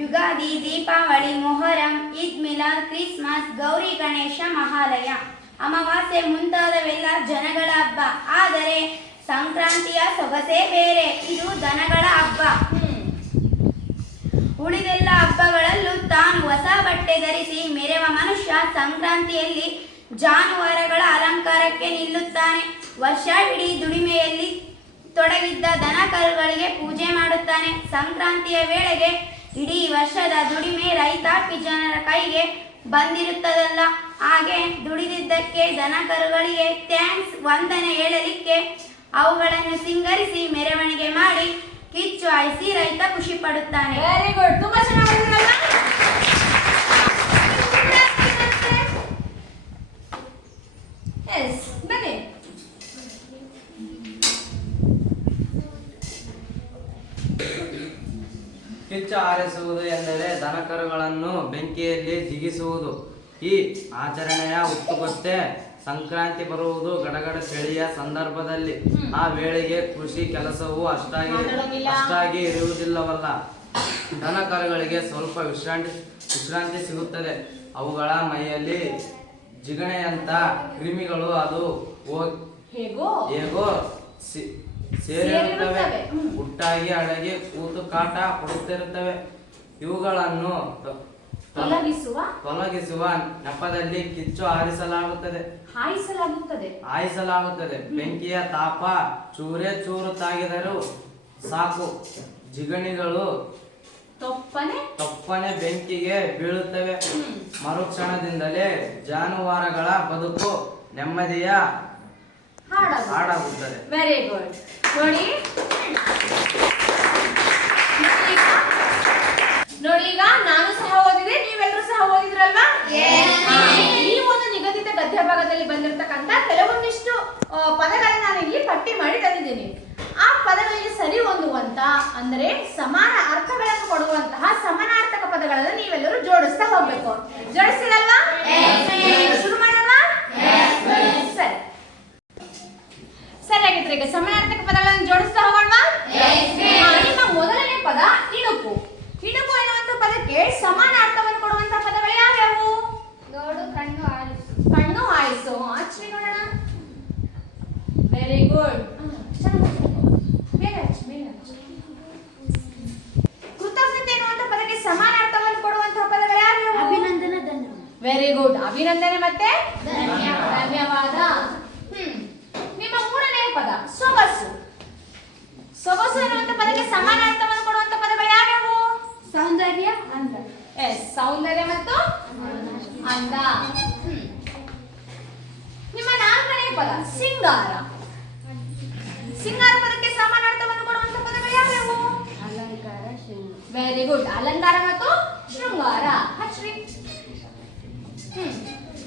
ಯುಗಾದಿ, ದೀಪಾವಳಿ, ಮೊಹರಂ, ಈದ್ ಮಿಲಾದ್, ಕ್ರಿಸ್ಮಸ್, ಗೌರಿ ಗಣೇಶ, ಮಹಾಲಯ, ಅಮಾವಾಸ್ಯೆ ಮುಂತಾದವೆಲ್ಲ ಜನಗಳ ಹಬ್ಬ. ಆದರೆ ಸಂಕ್ರಾಂತಿಯ ಸೊಗಸೇ ಬೇರೆ. ಇದು ದನಗಳ ಹಬ್ಬ. ಉಳಿದೆಲ್ಲ ಹಬ್ಬಗಳಲ್ಲೂ ತಾನು ಹೊಸ ಬಟ್ಟೆ ಧರಿಸಿ ಮೆರೆವ ಮನುಷ್ಯ ಸಂಕ್ರಾಂತಿಯಲ್ಲಿ ಜಾನುವಾರುಗಳ ಅಲಂಕಾರಕ್ಕೆ ನಿಲ್ಲುತ್ತಾನೆ. ವರ್ಷವಿಡೀ ದುಡಿಮೆಯಲ್ಲಿ ತೊಡಗಿದ್ದ ದನ ಕರುಗಳಿಗೆ ಪೂಜೆ ಮಾಡುತ್ತಾನೆ. ಸಂಕ್ರಾಂತಿಯ ವೇಳೆಗೆ ಇಡೀ ವರ್ಷದ ದುಡಿಮೆ ರೈತಾಪಿ ಜನರ ಕೈಗೆ ಬಂದಿರುತ್ತದಲ್ಲ. ಹಾಗೆ ದುಡಿದಿದ್ದಕ್ಕೆ ದನ ಕರುಗಳಿಗೆ ಥ್ಯಾಂಕ್ಸ್, ವಂದನೆ ಹೇಳಲಿಕ್ಕೆ ಅವುಗಳನ್ನು ಸಿಂಗರಿಸಿ ಮೆರವಣಿಗೆ ಮಾಡಿ ಕಿಚ್ಚು ಹಾಯಿಸಿ ರೈತ ಖುಷಿ ಪಡುತ್ತಾನೆ. ವೆರಿ ಗುಡ್, ತುಂಬಾ ಚೆನ್ನಾಗಿ ಮಾಡಿದ್ರಲ್ಲ? ಎಸ್, ಬನ್ನಿ. ಕಿಚ್ಚು ಹಾರಿಸುವುದು ಎಂದರೆ ದನಕರುಗಳನ್ನು ಬೆಂಕಿಯಲ್ಲಿ ಜಿಗಿಸುವುದು. ಈ ಆಚರಣೆಯ ಹುಟ್ಟುಗೊತ್ತೆ ಸಂಕ್ರಾಂತಿ ಬರುವುದು ಗಡಗಡ ಚಳಿಯ ಸಂದರ್ಭದಲ್ಲಿ. ಆ ವೇಳೆಗೆ ಕೃಷಿ ಕೆಲಸವು ಅಷ್ಟಾಗಿ ಇರುವುದಿಲ್ಲವಲ್ಲ. ದನಕರುಗಳಿಗೆ ಸ್ವಲ್ಪ ವಿಶ್ರಾಂತಿ ಸಿಗುತ್ತದೆ. ಅವುಗಳ ಮೈಯಲ್ಲಿ ಜಿಗಣೆಯಂತ ಕ್ರಿಮಿಗಳು ಅದು ಹೇಗೋ ಸೇರಿರುತ್ತವೆ. ಗುಟ್ಟಾಗಿ ಅಡಗಿ ಕೂತು ಕಾಟ ಕೊಡುತ್ತಿರುತ್ತವೆ. ಇವುಗಳನ್ನು ತೊಲಗಿಸುವ ನೆಪದಲ್ಲಿ ಕಿಚ್ಚು ಹಾಯಿಸಲಾಗುತ್ತದೆ. ಬೆಂಕಿಯ ತಾಪ ಚೂರೇ ಚೂರು ತಾಗಿದರೂ ಸಾಕು, ಜಿಗಣಿಗಳು ತೊಪ್ಪನೆ ಬೆಂಕಿಗೆ ಬೀಳುತ್ತವೆ. ಮರುಕ್ಷಣದಿಂದಲೇ ಜಾನುವಾರುಗಳ ಬದುಕು ನೆಮ್ಮದಿಯ ಹಾಡಾಗುತ್ತದೆ. Very good. ನೋಡಿ, ಈಗ ನಾನು ಸಹ ಓದಿದೆ, ನೀವೆಲ್ಲರೂ ಸಹ ಓದಿದ್ರಲ್ವಾ? ಈ ಒಂದು ನಿಗದಿತ ಗದ್ಯ ಭಾಗದಲ್ಲಿ ಬಂದಿರತಕ್ಕಂತ ಕೆಲವೊಂದಿಷ್ಟು ಪದಗಳನ್ನ ನಾನು ಇಲ್ಲಿ ಪಟ್ಟಿ ಮಾಡಿ ತಂದಿದ್ದೀನಿ. ಆ ಪದಗಳಿಗೆ ಸರಿ ಹೊಂದುವಂತ ಅಂದ್ರೆ ಸಮಾನ ಅರ್ಥಗಳನ್ನು ಕೊಡುವಂತಹ ಸಮಾನಾರ್ಥಕ ಪದಗಳನ್ನು ನೀವೆಲ್ಲರೂ ಜೋಡಿಸ್ತಾ ಹೋಗ್ಬೇಕು. ಜೋಡಿಸಿರಲ್ವಾ? ಶುರು ಮಾಡೋಣ? ಸರಿಯಾಗಿದ್ರೆ ಈಗ ಸಮಾನಾರ್ಥಕ ಪದಗಳನ್ನು ಜೋಡಿಸ್ತಾ ಹೋಗೋಣ. ನಿಮ್ಮ ಮೊದಲನೇ ಪದ ಇಣುಕು. ಇಣುಕು ಎನ್ನುವಂತ ಪದಕ್ಕೆ ಸಮಾನ ಅರ್ಥವನ್ನು ಕೊಡುವಂತಹ ಪದಗಳು ಯಾವ್ಯಾವು? ನೋಡು, ಕಣ್ಣು, ಆಲಿಸು. ಕಣ್ಣು, ಆಲಿಸು. ಹಚ್ಚಿ ನೋಡೋಣ. Very good. ಕೃತಜ್ಞತೆ ಎನ್ನುವಂತ ಪದಕ್ಕೆ ಸಮಾನ ಅರ್ಥವನ್ನು ಕೊಡುವಂತಹ ಪದಗಳು ಯಾವ್ಯಾವು? ಅಭಿನಂದನೆ, ಧನ್ಯವಾದ. Very good. ಅಭಿನಂದನೆ ಮತ್ತೆ ಧನ್ಯವಾದ. ನಿಮ್ಮ ಮೂರನೇ ಪದ ಸೊಗಸು. ಸೊಗಸು ಎನ್ನುವಂತ ಪದಕ್ಕೆ ಸಮಾನ ಅರ್ಥವನ್ನು ಕೊಡುವಂತ ಪದಗಳು ಯಾವ್ಯಾವು? ಸೌಂದರ್ಯ, ಅಂದ. ಎಸ್, ಸೌಂದರ್ಯ ಮತ್ತು ಅಂದ. ನಿಮ್ಮ ನಾಲ್ಕನೇ ಪದ ಸಿಂಗಾರ. ಸಿಂಗಾರ ಪದಕ್ಕೆ ಸಮಾನಾರ್ಥವನ್ನು ಕೊಡುವಂತ ಪದಗಳು ಯಾವ್ಯಾವು? ಅಲಂಕಾರ, ವೆರಿ ಗುಡ್. ಅಲಂಕಾರ ಮತ್ತು ಶೃಂಗಾರ. ಹಚ್ರಿ.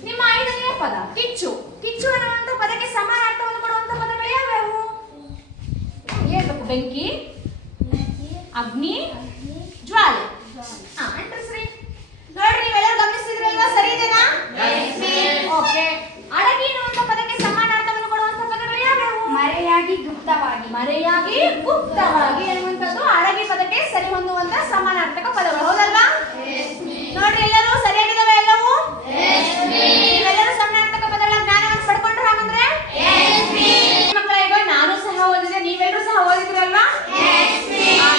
ನಿಮ್ಮ 5ನೇ ಪದ ಕಿಚ್ಚು. ಕಿಚ್ಚು ಅನ್ನುವಂತ ಪದಕ್ಕೆ ಸಮಾನಾರ್ಥವನ್ನು ಕೊಡುವಂತ ಪದಗಳು ಯಾವ್ಯಾವು? ಹೇಳ್ಬೇಕು. ಬೆಂಕಿ, ಅಗ್ನಿ, ಜ್ವಾಲೆ. ಅಂಟರ್ಸ್ರಿ. ನೋಡ್ರಿ, ನೀವೆಲ್ಲರೂ ಗಮನಿಸ್ತಿದ್ರಲ್ವಾ? ಸರಿ ಇದೆನಾ? ಓಕೆ. ಅಡಗಿ ಅನ್ನುವಂತ ಪದಕ್ಕೆ ಸಮಾನಾರ್ಥವನ್ನು ಕೊಡುವಂತ ಪದಗಳು ಯಾವ್ಯಾವು? ಮರೆಯಾಗಿ ಗುಪ್ತವಾಗಿ. ಮರೆಯಾಗಿ ಗುಪ್ತವಾಗಿ ಅನ್ನುವಂಥದ್ದು ಅಡಗಿ ಪದಕ್ಕೆ ಸರಿ ಹೊಂದುವಂತ ಸಮಾನಾರ್ಥಕ ಪದಗಳು. ಹೌದಲ್ವಾ? ನೋಡ್ರಿ, ಎಲ್ಲರೂ ಸರಿಯಾಗಿದ್ದಾವೆ ಎಲ್ಲವೂ? ನೀವೆಲ್ಲರೂ ಸಮಾನಾರ್ಥಕ ಪದಗಳ ಜ್ಞಾನವನ್ನು ಪಡ್ಕೊಂಡ್ರ ಹಾಗಂದ್ರೆ? ಮಕ್ಕಳ, ಈಗ ನಾನು ಸಹ ಓದಿದೆ, ನೀವೆಲ್ಲರೂ ಸಹ ಓದಿದ್ರಲ್ವಾ?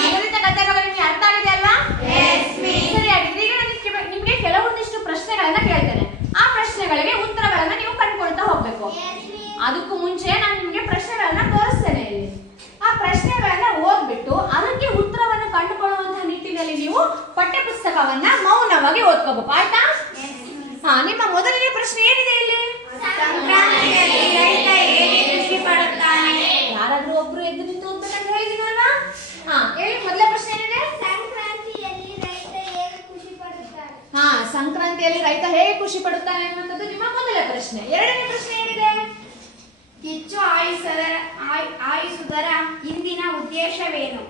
ನಿಗದಿತ ಗದ್ಯಗಳು ನಿಮ್ಗೆ ಅರ್ಥ ಆಗಿದೆ ಅಲ್ವಾ? ಸರಿಯಾಗಿದೆ. ಈಗ ನಾನು ನಿಮ್ಗೆ ಕೆಲವೊಂದಿಷ್ಟು ಪ್ರಶ್ನೆಗಳನ್ನ ಕೇಳ್ತೇನೆ. ಆ ಪ್ರಶ್ನೆಗಳಿಗೆ ಉತ್ತರಗಳನ್ನ ನೀವು ಕಂಡುಕೊಳ್ತಾ ಹೋಗ್ಬೇಕು. ಅದಕ್ಕೂ ಮುಂಚೆ ನಾನು ನಿಮ್ಗೆ ಪ್ರಶ್ನೆಗಳನ್ನ ತೋರಿಸ್ತೇನೆ ಇಲ್ಲಿ. ಆ ಪ್ರಶ್ನೆಗಳನ್ನ ಓದ್ಬಿಟ್ಟು ಅದಕ್ಕೆ ಉತ್ತರವನ್ನು ಕಂಡುಕೊಳ್ಳುವಂತಹ ನಿಟ್ಟಿನಲ್ಲಿ ನೀವು ಪಠ್ಯ ಪುಸ್ತಕವನ್ನ ಮೌನವಾಗಿ ಓದ್ಕೋಬೇಕು. ಆಯ್ತಾ? ನಿಮ್ಮ ಮೊದಲನೇ ಪ್ರಶ್ನೆ ಏನಿದೆ ಇಲ್ಲಿ? ಸಂಕ್ರಾಂತಿಯಲ್ಲಿ ರೈತ ಹೇಗೆ ಖುಷಿ ಪಡುತ್ತಾನೆ? ಯಾರಾದ್ರೂ ಒಬ್ರು ಎದ್ದು ನಿಂತು ಅಂತ ನಾನು ಹೇಳಿದ್ದೀನಲ್ವಾ? ಹೇಳಿ, ಮೊದಲನೇ ಪ್ರಶ್ನೆ ಏನಿದೆ? ಸಂಕ್ರಾಂತಿಯಲ್ಲಿ ರೈತ ಹೇಗೆ ಖುಷಿ ಪಡುತ್ತಾನೆ? ಸಂಕ್ರಾಂತಿಯಲ್ಲಿ ರೈತ ಹೇಗೆ ಖುಷಿ ಪಡುತ್ತಾನೆ ಅನ್ನುವಂಥದ್ದು ನಿಮ್ಮ ಮೊದಲ ಪ್ರಶ್ನೆ. ಎರಡನೇ ಪ್ರಶ್ನೆ ಏನಿದೆ? ಕಿಚ್ಚು ಆಯಿಸುವುದರ ಹಿಂದಿನ ಉದ್ದೇಶವೇನು?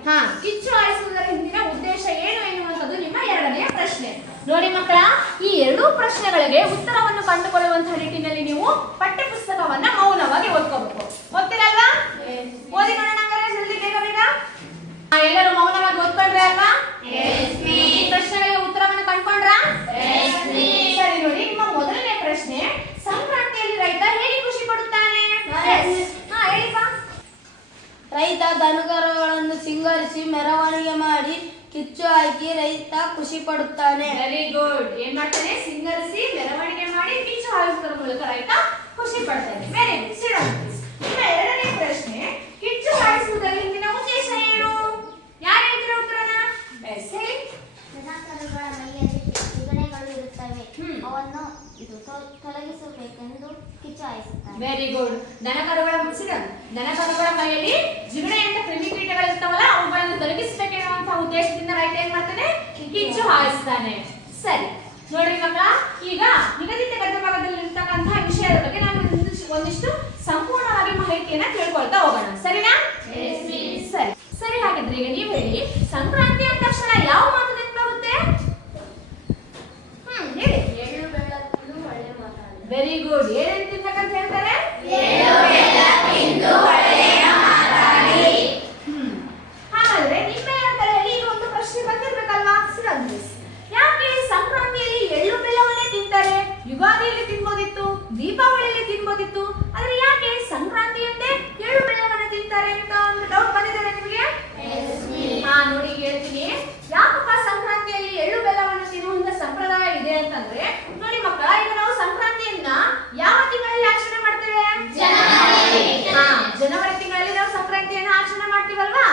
ಕಿಚ್ಚು ಹಾಯಿಸುವುದರ ಹಿಂದಿನ ಉದ್ದೇಶ ಏನು ಎನ್ನುವಂಥದ್ದು ನಿಮ್ಮ ಎರಡನೆಯ ಪ್ರಶ್ನೆ. ನೋಡಿ ಮಕ್ಕಳ, ಈ ಎರಡೂ ಪ್ರಶ್ನೆಗಳಿಗೆ ಉತ್ತರವನ್ನು ಕಂಡುಕೊಳ್ಳುವಂತಹ ನಿಟ್ಟಿನಲ್ಲಿ ನೀವು ಪಠ್ಯ ಪುಸ್ತಕವನ್ನ ಮೌನವಾಗಿ ಓದ್ಕೋಬೇಕು. ಓದ್ತೀರಲ್ವಾ? ಓದಿ ನೋಡೋಣ. ಜಲ್ದಿ ಬೇಗ ಬೇಗ. ಎಲ್ಲರೂ ಮೌನವಾಗಿ ಓದ್ಕೊಂಡ್ರೆ ಅಲ್ವಾ? ಈ ಪ್ರಶ್ನೆಗಳಿಗೆ ಉತ್ತರವನ್ನು ಕಂಡುಕೊಂಡ್ರ? ಸರಿ. ನೋಡಿ, ನಿಮ್ಮ ಮೊದಲನೇ ಪ್ರಶ್ನೆ, ಸಂಕ್ರಾಂತಿಯಲ್ಲಿ ರೈತ ಹೇಗೆ ಖುಷಿ ಪಡುತ್ತಾನೆ? ಹೇಳಿಪ್ಪ. ರೈತ ದನಕರುಗಳನ್ನು ಸಿಂಗರಿಸಿ ಮೆರವಣಿಗೆ ಮಾಡಿ ಕಿಚ್ಚು ಹಾಕಿ ರೈತ ಖುಷಿ ಪಡುತ್ತಾನೆ. Very good. ಏನ್ ಮಾಡ್ತಾನೆ? ಸಿಂಗರಿಸಿ ಮೆರವಣಿಗೆ ಮಾಡಿ ಕಿಚ್ಚು ಹಾಯಿಸುವುದರ ಮೂಲಕ ರೈತ ಖುಷಿ ಪಡ್ತಾನೆ. Very good. ಸಿಡೌ. ನಿಮ್ಮ ಎರಡನೇ ಪ್ರಶ್ನೆ, ಕಿಚ್ಚು ಹಾಯಿಸುವುದರ ಹಿಂದಿನ ಉದ್ದೇಶ ಏನು? ಯಾರು ಹೇಳ್ತೀರಾ ಉತ್ತರನ? ಹೇಳಿ. ದನಕರುಗಳ ಮೈಯಲ್ಲಿ ಜಿಗಣೆಗಳು ಇರುತ್ತವೆ, ಅವನ್ನು ತೊಲಗಿಸಬೇಕೆಂದು ಕಿಚ್ಚು ಹಾಯಿಸುತ್ತಾನೆ. Very good. ದನಕರುಗಳ ಮೈಯಲ್ಲಿ ಜಿಗಣೆ ಅಂತ ಕ್ರಿಮಿಕೀಟಗಳು ಇರ್ತಾವಲ್ಲ, ಅವುಗಳನ್ನು ತೊಲಗಿಸಬೇಕೆನ್ನುವಂತಹ ಉದ್ದೇಶದಿಂದ ರೈತ ಏನ್ ಮಾಡ್ತಾನೆ? ಕಿಚ್ಚು ಹಾಯಿಸ್ತಾನೆ. ಸರಿ. ನೋಡ್ರಿ ಮಕ್ಕಳ, ಈಗ ನಿಗದಿತ ಗದ್ಯ ಭಾಗದಲ್ಲಿ ಇರ್ತಕ್ಕಂತಹ ವಿಷಯದ ಬಗ್ಗೆ ನಾನು ಒಂದಿಷ್ಟು ಸಂಪೂರ್ಣವಾಗಿ ಮಾಹಿತಿಯನ್ನ ತಿಳ್ಕೊಳ್ತಾ ಹೋಗೋಣ. ಸರಿನಾ? ಸರಿ. ಸರಿ. ಹಾಗಿದ್ರೆ ಈಗ ನೀವು ಹೇಳಿ, ಸಂಕ್ರಾಂತಿ ಅಂದ ತಕ್ಷಣ ಯಾವ ಮಾತು ನೆನಪಾಗುತ್ತೆ? ಹೇಳಿ. ಎಳ್ಳು ಬೆಲ್ಲ ತಿಂದು ಒಳ್ಳೆ ಮಾತಾಡಿ. Very good. ಏನೇನು ತಿನ್ಬೇಕಂತ ಹೇಳ್ತಾರೆ? ಹಾಗಾದ್ರೆ ನಿಮ್ಮ ತಲೆಯಲ್ಲಿ ಈಗ ಒಂದು ಪ್ರಶ್ನೆ ಬಂದಿರ್ಬೇಕಲ್ವಾ? ಯಾಕೆ ಸಂಕ್ರಾಂತಿಯಲ್ಲಿ ಎಳ್ಳು ಬೆಲ್ಲವನ್ನೇ ತಿಂತಾರೆ? ಯುಗಾದಿಯಲ್ಲಿ ತಿನ್ಬೋದಿತ್ತು, ದೀಪಾವಳಿಯಲ್ಲಿ ತಿನ್ಬೋದಿತ್ತು, ಆದ್ರೆ ಯಾಕೆ ಸಂಕ್ರಾಂತಿಯಂತೆ ಎಳ್ಳು ಬೆಲ್ಲವನ್ನ ತಿಂತಾರೆ ಅಂತ ಒಂದು ಡೌಟ್ ಬಂದಿದೆ ನಿಮಗೆ? ನೋಡಿ, ಹೇಳ್ತೀನಿ. ಯಾಕಪ್ಪ ಸಂಕ್ರಾಂತಿಯಲ್ಲಿ ಎಳ್ಳು ಬೆಲ್ಲವನ್ನು ತಿನ್ನುವಂತ ಸಂಪ್ರದಾಯ ಇದೆ ಅಂತಂದ್ರೆ, ನೋಡಿ ಮಕ್ಕಳ, ಈಗ ನಾವು ಸಂಕ್ರಾಂತಿಯನ್ನ ಯಾವ ತಿಂಗಳಲ್ಲಿ ಆಚರಣೆ ಮಾಡ್ತೇವೆ? ಜನವರಿ ತಿಂಗಳಲ್ಲಿ ನಾವು ಸಂಕ್ರಾಂತಿಯನ್ನ ಆಚರಣೆ ಮಾಡ್ತೀವಲ್ವಾ?